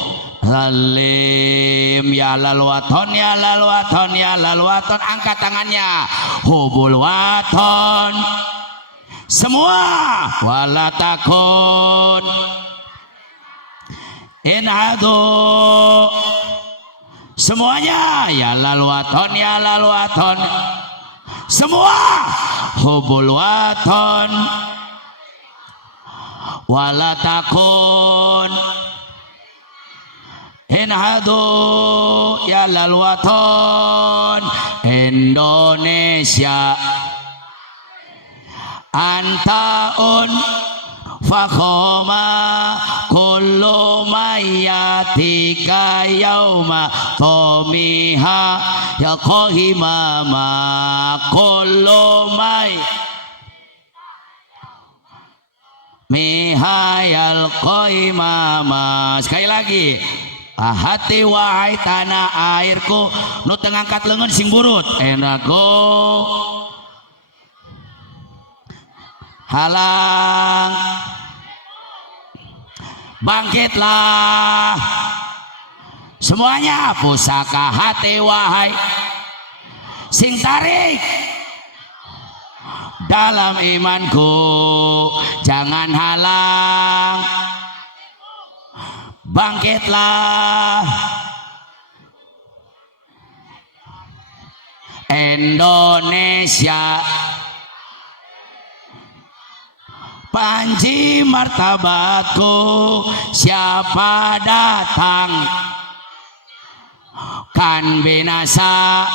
Salim ya lalwaton ya lalwaton ya lalwaton. Angkat tangannya hubul waton semua wala takun inhadu semuanya ya lalwaton semua hubul waton wala takun inhadu ya lalwaton Indonesia antaun fakhoma kullu mayatika yauma tomiha ya kohimama kullu may mihayal kohimama. Sekali lagi hati wahai tanah airku nu teu ngangkat leungeun sing burut endago halang bangkitlah semuanya pusaka hati wahai sing tarik dalam imanku jangan halang bangkitlah Indonesia panji martabatku siapa datang kan binasa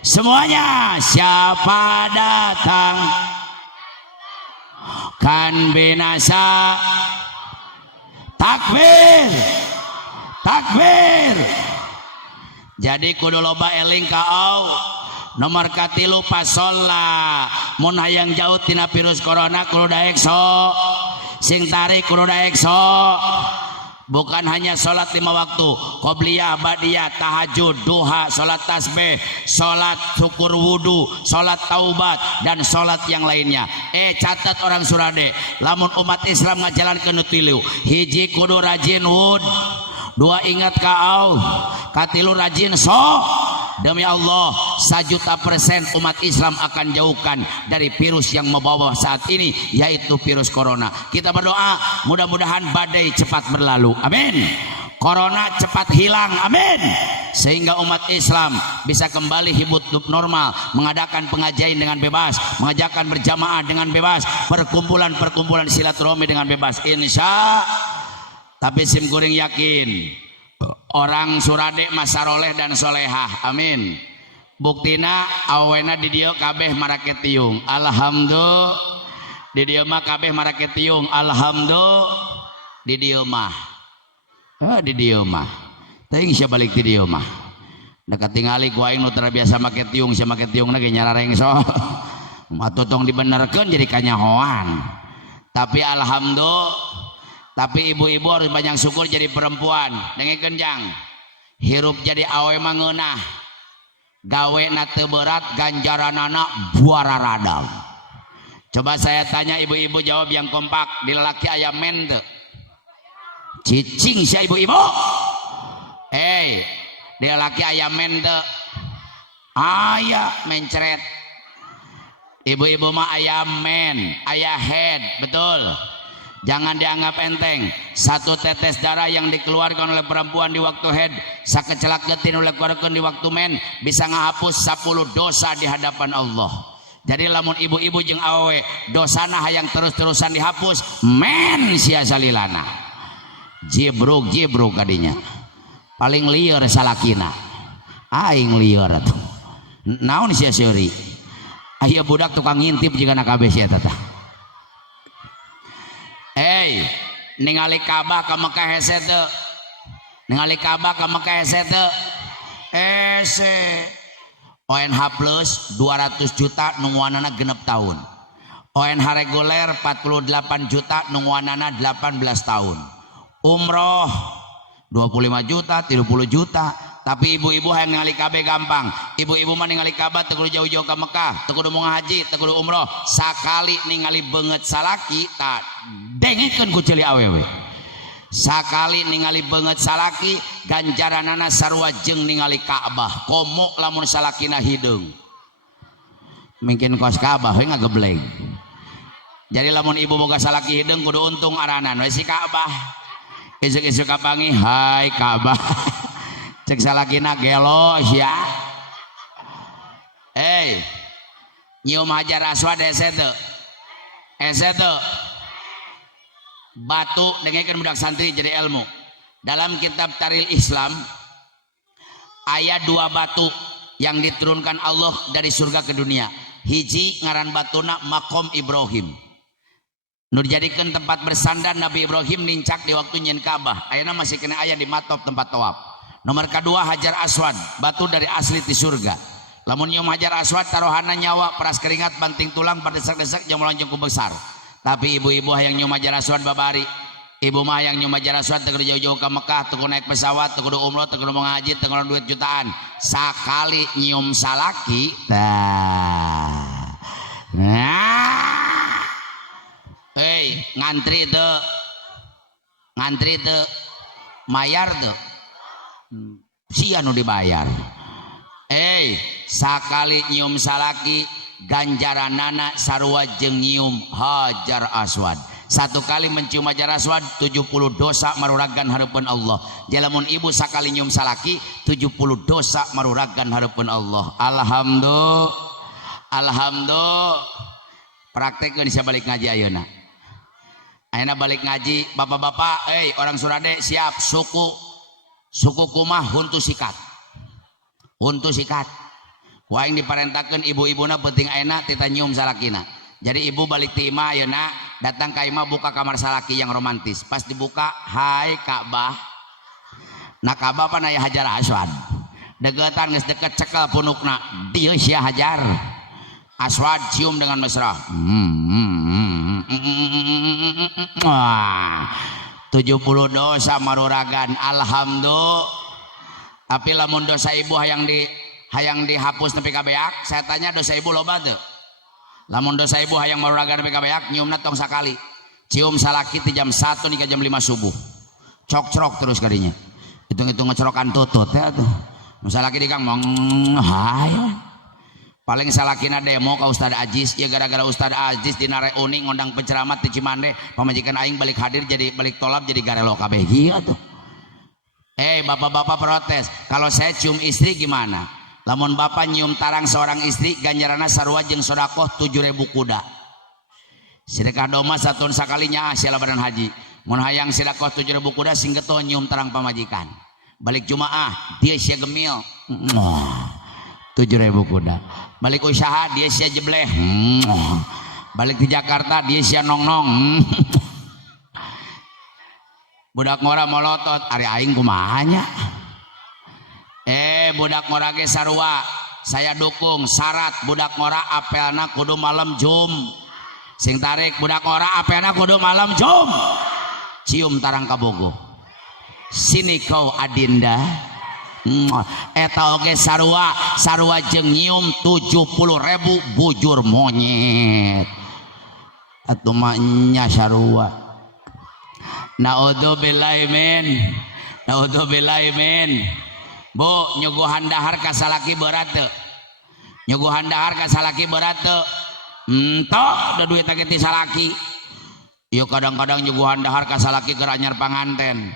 semuanya siapa datang kan binasa Takbir. Takbir. Jadi kudu loba eling ka au. Nomor katilu pasolla. Mun hayang jauh tina virus corona kudu daek sok. Sing tarik kudu daek sok. Bukan hanya sholat 5 waktu, qobliyah, ba'diyah, tahajud, duha, sholat tasbih, sholat syukur wudu, sholat taubat, dan sholat yang lainnya. Catat orang Surade, lamun umat Islam ngajalankeun tilu, hiji kudu rajin wud, 2 ingat ka Allah, katilu rajin demi Allah 1.000.000% umat Islam akan jauhkan dari virus yang membawa saat ini, yaitu virus corona. Kita berdoa mudah-mudahan badai cepat berlalu, amin. Corona cepat hilang, amin. Sehingga umat Islam bisa kembali hidup normal, mengadakan pengajian dengan bebas, mengajarkan berjamaah dengan bebas, perkumpulan silaturahmi dengan bebas, insya. Tapi sim kuring yakin orang Surade masaroleh dan solehah, amin. Buktina awena di dieu kabeh marake tiung, alhamdulillah. Di dieu mah kabeh marake tiung, alhamdulillah. Di dieu mah di dieu mah teuing sia balik di dieu mah da katingali ku aing nu terbiasa make tiung, sia make tiungna ge nyarareng so matutong dibenerkeun jadi kanyahoan. Tapi alhamdulillah. Tapi ibu-ibu harus banyak syukur jadi perempuan. Dengekeun jang, hirup jadi awe mah ngeunah, gawe na teu berat, ganjaranana buara radang. Coba saya tanya ibu-ibu jawab yang kompak, di lelaki aya men teu? Cicing sia ibu-ibu. Di lelaki aya men teu? Aya mencret. Ibu-ibu mah aya men, aya head, betul. Jangan dianggap enteng. 1 tetes darah yang dikeluarkan oleh perempuan di waktu head, sakecelak getin oleh keluarkan di waktu men, bisa ngahapus 10 dosa di hadapan Allah. Jadi lamun ibu-ibu jeung awewe dosana hayang terus-terusan dihapus, men sia salilana jibruk kadinya paling lieur salakina. Aing lieur atuh naon sia seuri, aya budak tukang ngintip juga na kabeh sia tata. Ningali Ka'bah ka Mekah hese teu? Ningali Ka'bah ka Mekah hese teu? ONH plus 200 juta nungguanana genep tahun. ONH reguler 48 juta nungguanana 18 tahun. Umroh 25 juta, 30 juta. Tapi ibu-ibu yang ningali kabeh gampang. Ibu-ibu mah ningali Ka'bah teu kudu jauh-jauh ka Mekah, teu kudu moal haji, teu kudu umroh. Sakali ningali beungeut salaki tak dengekeun ku ceuli awewe. Sakali ningali beungeut salaki ganjaranana sarua jeung ningali Ka'bah. Komo lamun salakina hideung. Mungkin kos Ka'bah we ngagebleng. Jadi lamun ibu boga salaki hideung kudu untung aranan we si Ka'bah. Isuk-isuk kapangi, hai Ka'bah. Cek salakina gelo ya. Nyium Hajar Aswad hese teu? Hese teu? Batu dengekeun budak santri jadi ilmu. Dalam kitab Taril Islam ayat 2 batu yang diturunkan Allah dari surga ke dunia. Hiji ngaran batuna Maqam Ibrahim. Nu dijadikeun tempat bersandar Nabi Ibrahim nincak di waktu nyeun Ka'bah. Ayeuna masih kena aya di matop tempat tawaf. Nomor kedua Hajar Aswad, batu dari asli di surga. Lamun nyium Hajar Aswad taruhana nyawa, peras keringat, banting tulang, padesak-desak jeung melonjong ku besar. Tapi ibu-ibu yang nyium Hajar Aswad babari. Ibu mah yang nyium Hajar Aswad teu kudu jauh-jauh ke Mekah, teu kudu naik pesawat, teu kudu umroh, teu kudu ngaji, teu kudu duit jutaan. Sakali nyium salaki tah. Nah. Ngantri teu. Ngantri teu. Mayar teu. Sia nu dibayar. Sakali nyium salaki ganjaranana sarua jeung nyium Hajar Aswad. 1 kali mencium Hajar Aswad 70 dosa maruragan hareupeun Allah. Jalamun ibu sakali nyium salaki 70 dosa maruragan hareupeun Allah. Alhamdulillah. Alhamdulillah. Praktekkeun bisa balik ngaji ayeuna. Ayeuna balik ngaji, bapak-bapak, orang Surade siap suku kumah huntu sikat. Huntu sikat. Waing diparentakeun ibu-ibuna penting ayeuna tita nyium salakina. Jadi ibu balik ti imah ayeuna datang ke imah buka kamar salaki yang romantis. Pas dibuka, hai Ka'bah. Nah Ka'bah apa naya Hajar Aswad. Degetan geus deket cekel punukna. Dieu sia Hajar Aswad cium dengan mesra. 70 dosa maruragan. Alhamdulillah. Tapi lamun dosa ibu hayang dihapus nepi ka beak, saya tanya dosa ibu loba teu? Lamun dosa ibu hayang maruragan nepi ka beak, nyiumna tong sakali. Cium salaki ti jam 1 nih ka jam 5 subuh. Cok-cok terus kadinya. Hitung-hitung ngecorokan tutut teh atuh. Salaki di kang hayo. Paling salakina demo ka Ustad Ajis, ya gara-gara Ustad Ajis dina reuni ngondang penceramah ti Cimande, pamajikan aing balik hadir jadi balik tolab jadi garelo kabeh kieu atuh. Bapak-bapak protes, kalau saya cium istri gimana? Lamun bapak nyium tarang seorang istri, ganjaranna sarua jeung sodakoh 7.000 kuda. Sedekah doma satun sakalinya sia badan haji. Mun hayang sedekah 7.000 kuda sing geto nyium tarang pamajikan. Balik Jumaah dia sia gemil. 7.000 kuda. Balik usaha dia sia jebleh. Balik di Jakarta dia sia nong-nong. Budak ngora molotot ari aing kumahanya. Budak ngora ge sarua saya dukung syarat budak ngora apelna kudu malam jum. Sing tarik budak ngora apelna kudu malam jum. Cium tarang kabogo. Sini kau adinda. Eta oge sarua jeung nyium 70.000 bujur monyet. Atuh mah nya sarua. Naudzubillahi min. Bu, nyuguhan dahar ka salaki berat teu? Nyuguhan dahar ka salaki berat teu? Entok da duit teh ti salaki. Ieu kadang-kadang nyuguhan dahar ka salaki keur anyar panganten.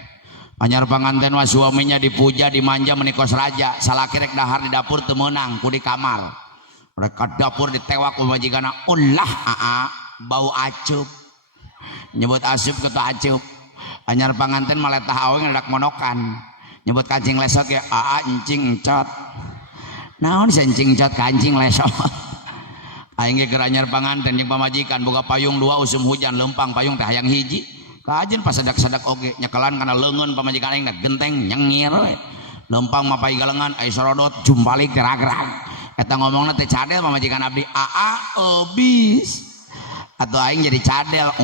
Anyar panganten mah suaminya dipuja, dimanja menikos raja. Salaki rek dahar di dapur teu meunang ku di kamar. Rek ka dapur ditewak ku majikanna, "Ulah bau acup." Nyebut asup ke acup. Anyar panganten maletah awe ngedak monokan. Nyebut kancing lesok ya encing encot. Naon sencing encot kancing lesok. Aing ge keur anyar panganten jeung pamajikan boga payung 2 usum hujan lempang payung teh hayang hiji. Kajen pas sadak-sadak oge nyekelan kana leungeun pamajikan aing genteng nyengir we. Lempang mapai galengan ai sorodot jumbalik teh ragrag. Eta ngomongna teh cadel pamajikan abdi eubis. Atau aing jadi cadel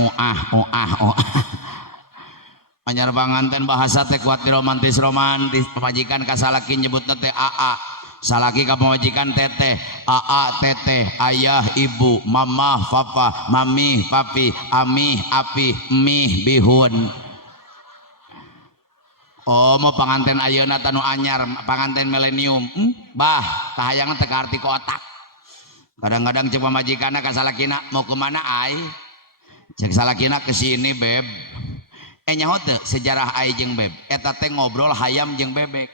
Anyar panganten bahasa teh kuat romantis pamajikan ka salaki nyebutna teh salaki ka pamajikan teteh teteh ayah ibu mama papa mami papi ami api mih bihun. Mau panganten ayeuna tanu anyar panganten milenium bah kahayangna teh ka arti ku otak. Kadang-kadang cek pamajikanna ka salakina mau kemana ai? Cek salakina ke sini beb. Nyaho teu sejarah ai jeung beb. Eta teh ngobrol hayam jeung bebek.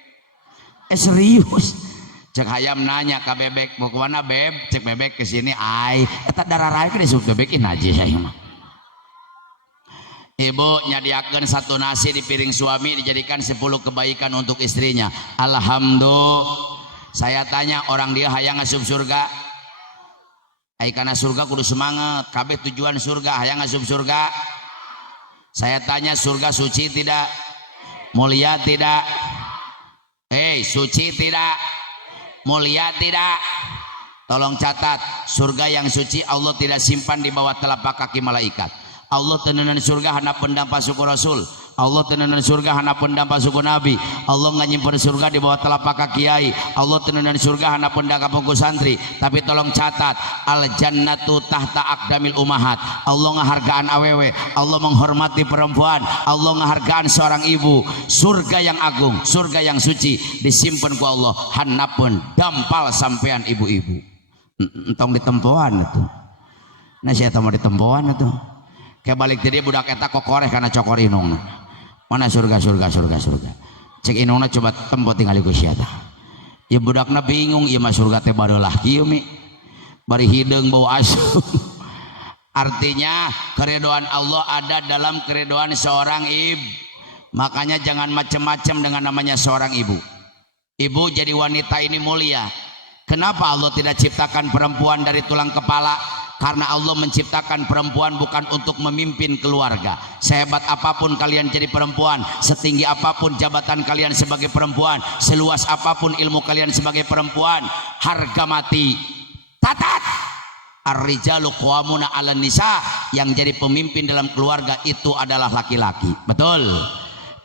Serius. Cek hayam nanya ka bebek, "Mau kemana beb?" Cek bebek ke sini ai. Eta dararae ke disuk bebek najis aing mah. Ibu nyadiakeun satu nasi di piring suami dijadikan 10 kebaikan untuk istrinya. Alhamdulillah. Saya tanya orang dia hayang ngasup surga. Ai kana surga kudu semangat, kabeh tujuan surga hayang ngasup surga. Saya tanya surga suci tidak? Mulia tidak? Suci tidak? Mulia tidak? Tolong catat, surga yang suci Allah tidak simpan di bawah telapak kaki malaikat. Allah tenanan surga hana pendam pasuku Rasul. Allah tenanan surga hana pendam pasuku Nabi. Allah nggak nyimpen surga di bawah telapak kaki kiai. Allah tenanan surga hana pendam kapungku santri. Tapi tolong catat, al jannatu tahta aqdamil umahat. Allah ngahargaan awewe. Allah menghormati perempuan. Allah ngahargaan seorang ibu. Surga yang agung, surga yang suci disimpan ku Allah. Hanapun dampal sampean ibu-ibu. Entong ditempuan itu. Nah saya tahu ditempuan itu. Kayak balik tadi budak eta kokoreh karena cokor inungna. Mana surga. Cek inungna coba tempo tinggal ku sia tah. Ya budakna bingung ieu mah surga teh barulah kieu mi. Bari hideung bau asu. Artinya keridhaan Allah ada dalam keridhaan seorang ibu. Makanya jangan macam-macam dengan namanya seorang ibu. Ibu jadi wanita ini mulia. Kenapa Allah tidak ciptakan perempuan dari tulang kepala? Karena Allah menciptakan perempuan bukan untuk memimpin keluarga. Sehebat apapun kalian jadi perempuan, setinggi apapun jabatan kalian sebagai perempuan, seluas apapun ilmu kalian sebagai perempuan, harga mati. Catat, ar-rijalu qawwamuna 'alan nisa, yang jadi pemimpin dalam keluarga itu adalah laki-laki. Betul.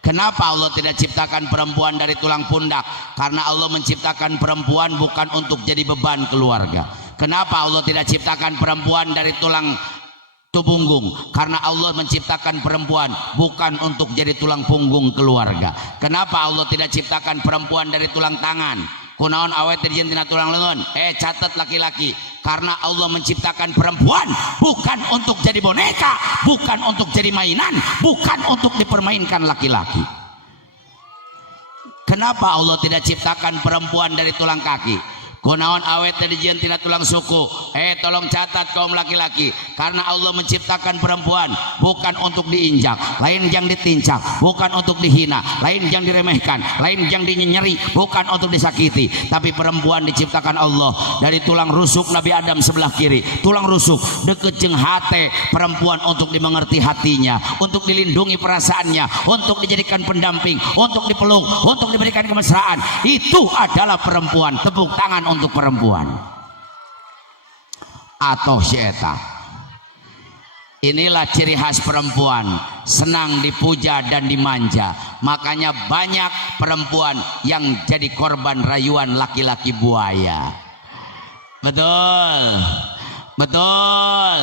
Kenapa Allah tidak ciptakan perempuan dari tulang pundak? Karena Allah menciptakan perempuan bukan untuk jadi beban keluarga. Kenapa Allah tidak ciptakan perempuan dari tulang punggung? Karena Allah menciptakan perempuan bukan untuk jadi tulang punggung keluarga. Kenapa Allah tidak ciptakan perempuan dari tulang tangan? Kunaon awet terjun tina tulang lengan? Catat laki-laki. Karena Allah menciptakan perempuan bukan untuk jadi boneka, bukan untuk jadi mainan, bukan untuk dipermainkan laki-laki. Kenapa Allah tidak ciptakan perempuan dari tulang kaki? Kunaon awet terjun tina tulang suku? Tolong catat kaum laki-laki. Karena Allah menciptakan perempuan bukan untuk diinjak, lain yang ditincak, bukan untuk dihina, lain yang diremehkan, lain yang dinyeri, bukan untuk disakiti. Tapi perempuan diciptakan Allah dari tulang rusuk Nabi Adam sebelah kiri, tulang rusuk deket jeung hate perempuan untuk dimengerti hatinya, untuk dilindungi perasaannya, untuk dijadikan pendamping, untuk dipeluk, untuk diberikan kemesraan. Itu adalah perempuan. Tepuk tangan untuk perempuan. Atau syeta. Inilah ciri khas perempuan, senang dipuja dan dimanja. Makanya banyak perempuan yang jadi korban rayuan laki-laki buaya. Betul. Betul.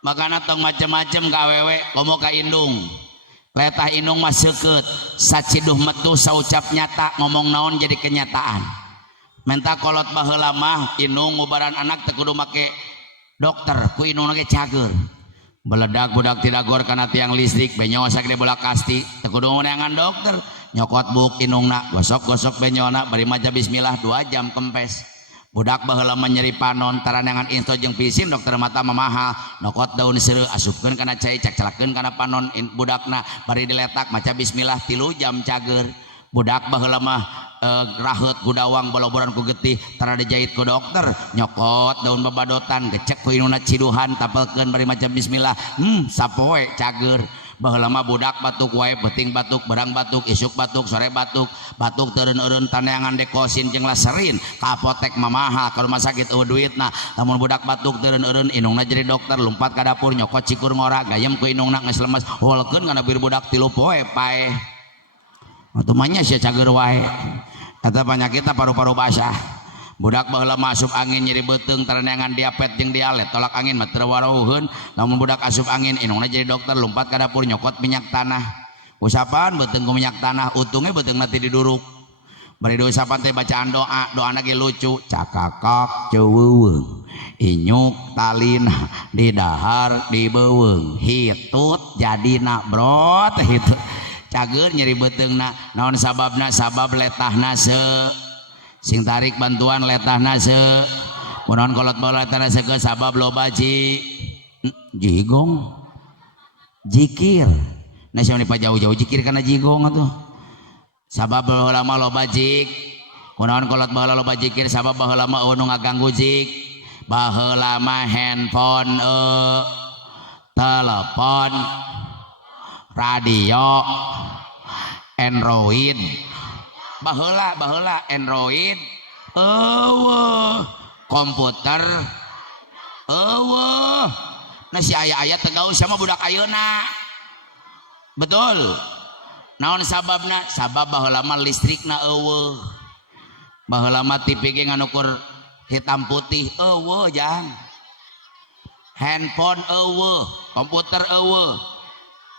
Makanya tong macam-macam ka awewe komo ka indung. Letah indung mah seukeut, saciduh metu saucap nyata, ngomong naon jadi kenyataan. Menta kolot baheula mah indung ngubaran anak teu kudu make dokter, ku indung ge cager. Beledak budak tidak gor kana tiang listrik, benyo sagede bola kasti, teu kudu neangan dokter. Nyokot buk indungna, gosok-gosok benyona, bari maca bismillah 2 jam kempes. Budak baheula mah nyeri panon, taraneangan insto jeung pisin, dokter mata mah mahal. Nokot daun seureu asupkeun kana cai, cak-calakeun kana panon budakna, bari diletak maca bismillah 3 jam cager. Budak baheula mah raheut gudawang boloboran ku getih tara dijahit ku dokter, nyokot daun babadotan gecek ku inuna ciduhan tapelkeun bari maca bismillah sapoe cager. Baheula mah budak batuk wae, penting batuk, berang batuk, isuk batuk, sore batuk, batuk teureun-eureun taneangan dekosin jeung laserin ka apotek mah mahal, ka rumah sakit eueuh duitna. Lamun budak batuk teureun-eureun indungna jadi dokter, lumpat ka dapur nyokot cikur ngora, gayem ku indungna geus lemes, hulkeun kana bir budak 3 poe pae. Atuh mah nya sia cager wae. Eta penyakitna paru-paru basah. Budak baheula masuk angin nyeri beuteung taraneangan diapet jeung dialet, tolak angin mah teu warawuheun. Lamun budak asup angin indungna jadi dokter, lumpat ka dapur nyokot minyak tanah. Usapan beuteung ku minyak tanah, untungnya beuteungna teh diduruk. Bari usapan teh bacaan doa, doana ge lucu. Cakakak ceuweung, inyuk talina di dahar di beuweung, hitut jadina brot hitut. Cager nyeri beuteungna, naon sababna? Sabab letahna sing tarik bantuan letahna kunaon kolot baheula letahna ke sabab loba jigong jikir. Nah siapa nih jauh-jauh jikir kana jigong atuh. Sabab baheula mah loba jik, kunaon kolot baheula loba jikir? Sabab baheula mah nu ngaganggu jik. Baheula mah handphone, telepon, radio, Android. Baheula Android, komputer, nah si aya-aya tegaus sama budak ayeuna. Betul. Naon sababna? Sabab baheula mah listrikna eueuh. Baheula mah TV ge nganukur hitam putih eueuh jang. Handphone eueuh, komputer eueuh.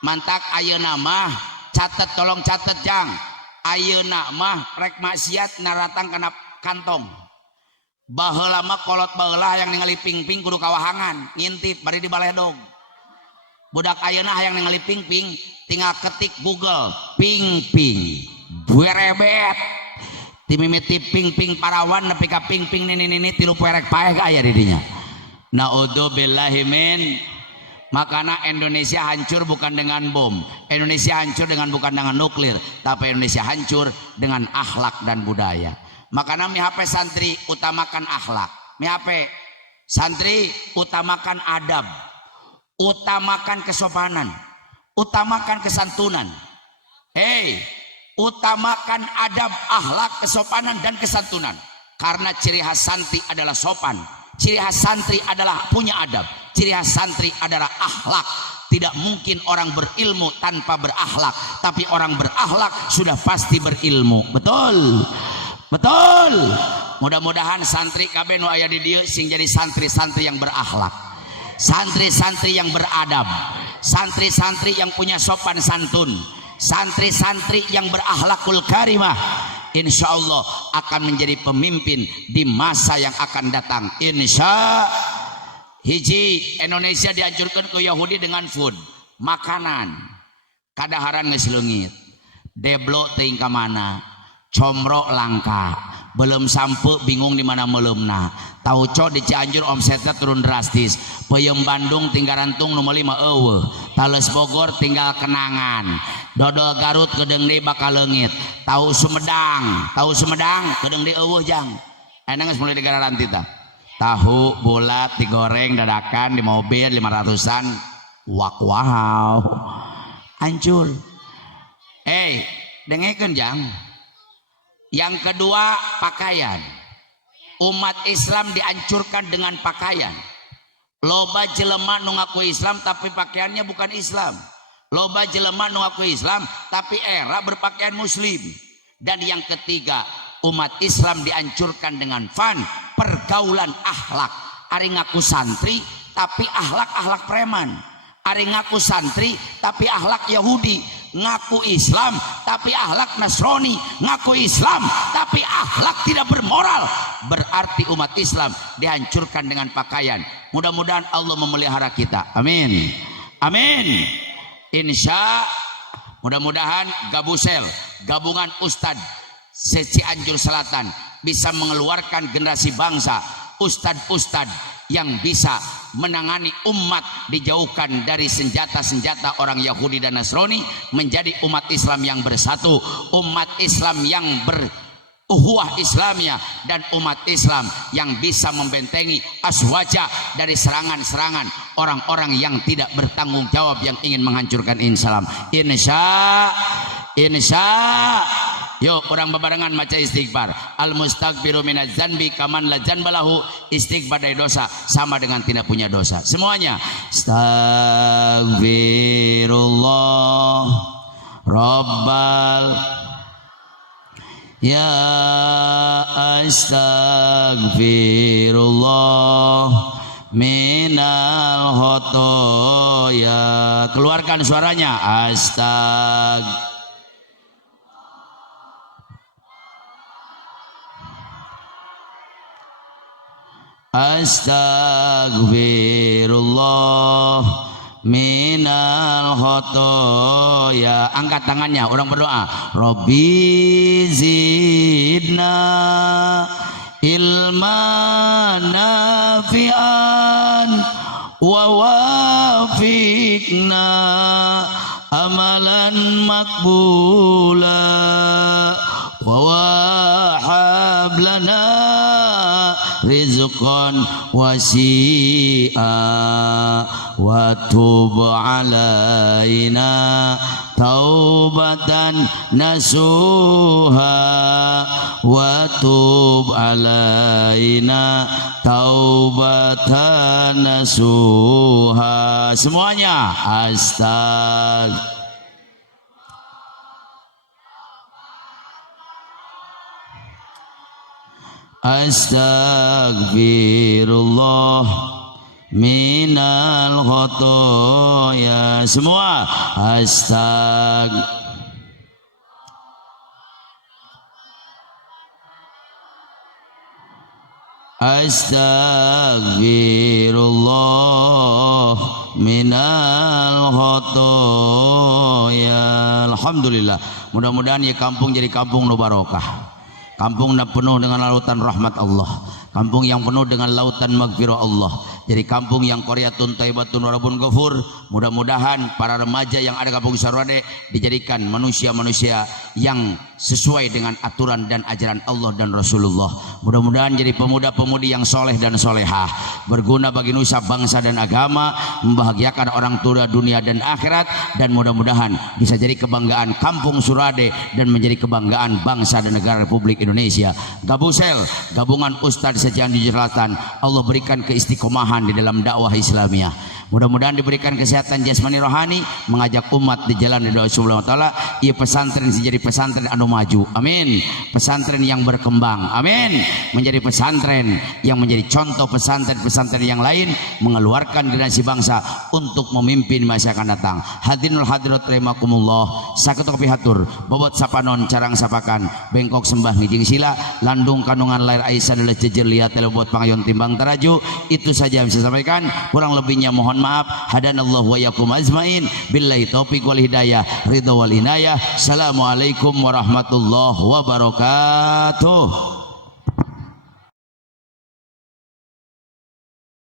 Mantak ayeuna mah catet, tolong catet jang. Ayeuna mah rek maksiat naratang kana kantong. Baheula mah kolot baheula yang ningali ping-ping kudu kawahangan, ngintip bari di baledog. Budak ayeuna hayang ningali ping-ping tinggal ketik Google ping-ping buerebet. Ti mimiti ping-ping parawan nepi ka ping-ping nini-nini 3 perek paeh aya di dinya. Naudzubillahi min. Makanya Indonesia hancur bukan dengan bom, Indonesia hancur bukan dengan nuklir, tapi Indonesia hancur dengan akhlak dan budaya. Makanya mihape santri utamakan akhlak, mihape Santri, utamakan adab, utamakan kesopanan, utamakan kesantunan. Hei, utamakan adab, akhlak, kesopanan dan kesantunan. Karena ciri khas santri adalah sopan, ciri khas santri adalah punya adab, ciri khas santri adalah akhlak. Tidak mungkin orang berilmu tanpa berakhlak, tapi orang berakhlak sudah pasti berilmu. Betul, betul. Mudah-mudahan santri kabeh nu aya di dieu sing jadi santri-santri yang berakhlak, santri-santri yang beradab, santri-santri yang punya sopan santun, santri-santri yang berakhlakul karimah. Insya Allah akan menjadi pemimpin di masa yang akan datang. Insya hiji Indonesia dihancurkan ke Yahudi dengan food, makanan kadaharan geus leungit, deblo teuing ka mana, comro langka, belum sampai bingung di mana meleumna. Tauco di Cianjur omsetnya turun drastis, Peuyeum Bandung tinggal rantung nu meuli mah eueuh, Tales Bogor tinggal kenangan, dodol Garut kedeung deui bakal leungit, tahu Sumedang kedeung deui eueuh jang. Enak geus mulai digararan tita. Tahu bulat digoreng dadakan di mobil 500-an, wow, hancur. Dengekeun jang. Yang kedua, pakaian. Umat Islam dihancurkan dengan pakaian. Loba jelema nu ngaku Islam tapi pakaiannya bukan Islam. Loba jelema nu ngaku Islam tapi era berpakaian muslim. Dan yang ketiga, umat Islam dihancurkan dengan pergaulan akhlak. Ari ngaku santri tapi akhlak preman. Ari ngaku santri tapi akhlak Yahudi. Ngaku Islam tapi akhlak Nasrani, ngaku Islam tapi akhlak tidak bermoral. Berarti umat Islam dihancurkan dengan pakaian. Mudah-mudahan Allah memelihara kita, amin, amin. Insya mudah-mudahan Gabusel, gabungan Ustadz se-Cianjur Selatan bisa mengeluarkan generasi bangsa, ustadz-ustadz yang bisa menangani umat, dijauhkan dari senjata-senjata orang Yahudi dan Nasrani, menjadi umat Islam yang bersatu, umat Islam yang beruhuwah Islamiyah, dan umat Islam yang bisa membentengi aswaja dari serangan-serangan orang-orang yang tidak bertanggung jawab yang ingin menghancurkan Islam. Insya yuk orang bebarengan maca istighfar. Al mustaghfiru minaz zanbi kaman la zanbalahu. Istighfar dari dosa sama dengan tidak punya dosa. Semuanya astaghfirullah rabbal ya astaghfirullah minal khotoya. Keluarkan suaranya, Astagfirullah minal khotoya. Angkat tangannya, orang berdoa. Robbi zidna ilman nafi'an wa wafiqna amalan makbula wa wahab lana rizqan wasi'a wa tub alaina taubatan nasuha wa tub alaina taubatan nasuha. Semuanya Astagfirullah minal khotoya. Semua Astagfirullah minal khotoya. Alhamdulillah, mudah-mudahan ya kampung jadi kampung nu barokah, kampung yang penuh dengan lautan rahmat Allah, kampung yang penuh dengan lautan magfirah Allah, jadi kampung yang qaryatun thayyibatun wa rabbun ghafur. Mudah-mudahan para remaja yang ada kampung Surade dijadikan manusia-manusia yang sesuai dengan aturan dan ajaran Allah dan Rasulullah. Mudah-mudahan jadi pemuda-pemudi yang soleh dan solehah, berguna bagi nusa bangsa dan agama, membahagiakan orang tua dunia dan akhirat, dan mudah-mudahan bisa jadi kebanggaan kampung Surade dan menjadi kebanggaan bangsa dan negara Republik Indonesia. Gabusel, gabungan Ustadz Secianjur Selatan, Allah berikan keistiqomahan di dalam dakwah Islamiyah. Mudah-mudahan diberikan kesehatan jasmani rohani, mengajak umat di jalan dari Allah Subhanahu wa taala. Ia pesantren menjadi pesantren anu maju. Amin. Pesantren yang berkembang. Amin. Menjadi pesantren yang menjadi contoh pesantren-pesantren yang lain, mengeluarkan generasi bangsa untuk memimpin masa akan datang. Hadirinul hadirat rahimakumullah. Saketok pihatur, bobot sapanon carang sapakan, bengkok sembah ngijing sila, landung kandungan lair Aisyah adalah jejer lihat telebot pangayon timbang teraju. Itu saja yang saya sampaikan. Kurang lebihnya mohon maaf. Hadanallahu wa yakum azmain. Billahi taufiq wal hidayah, ridha wal inayah. Assalamualaikum warahmatullahi wabarakatuh.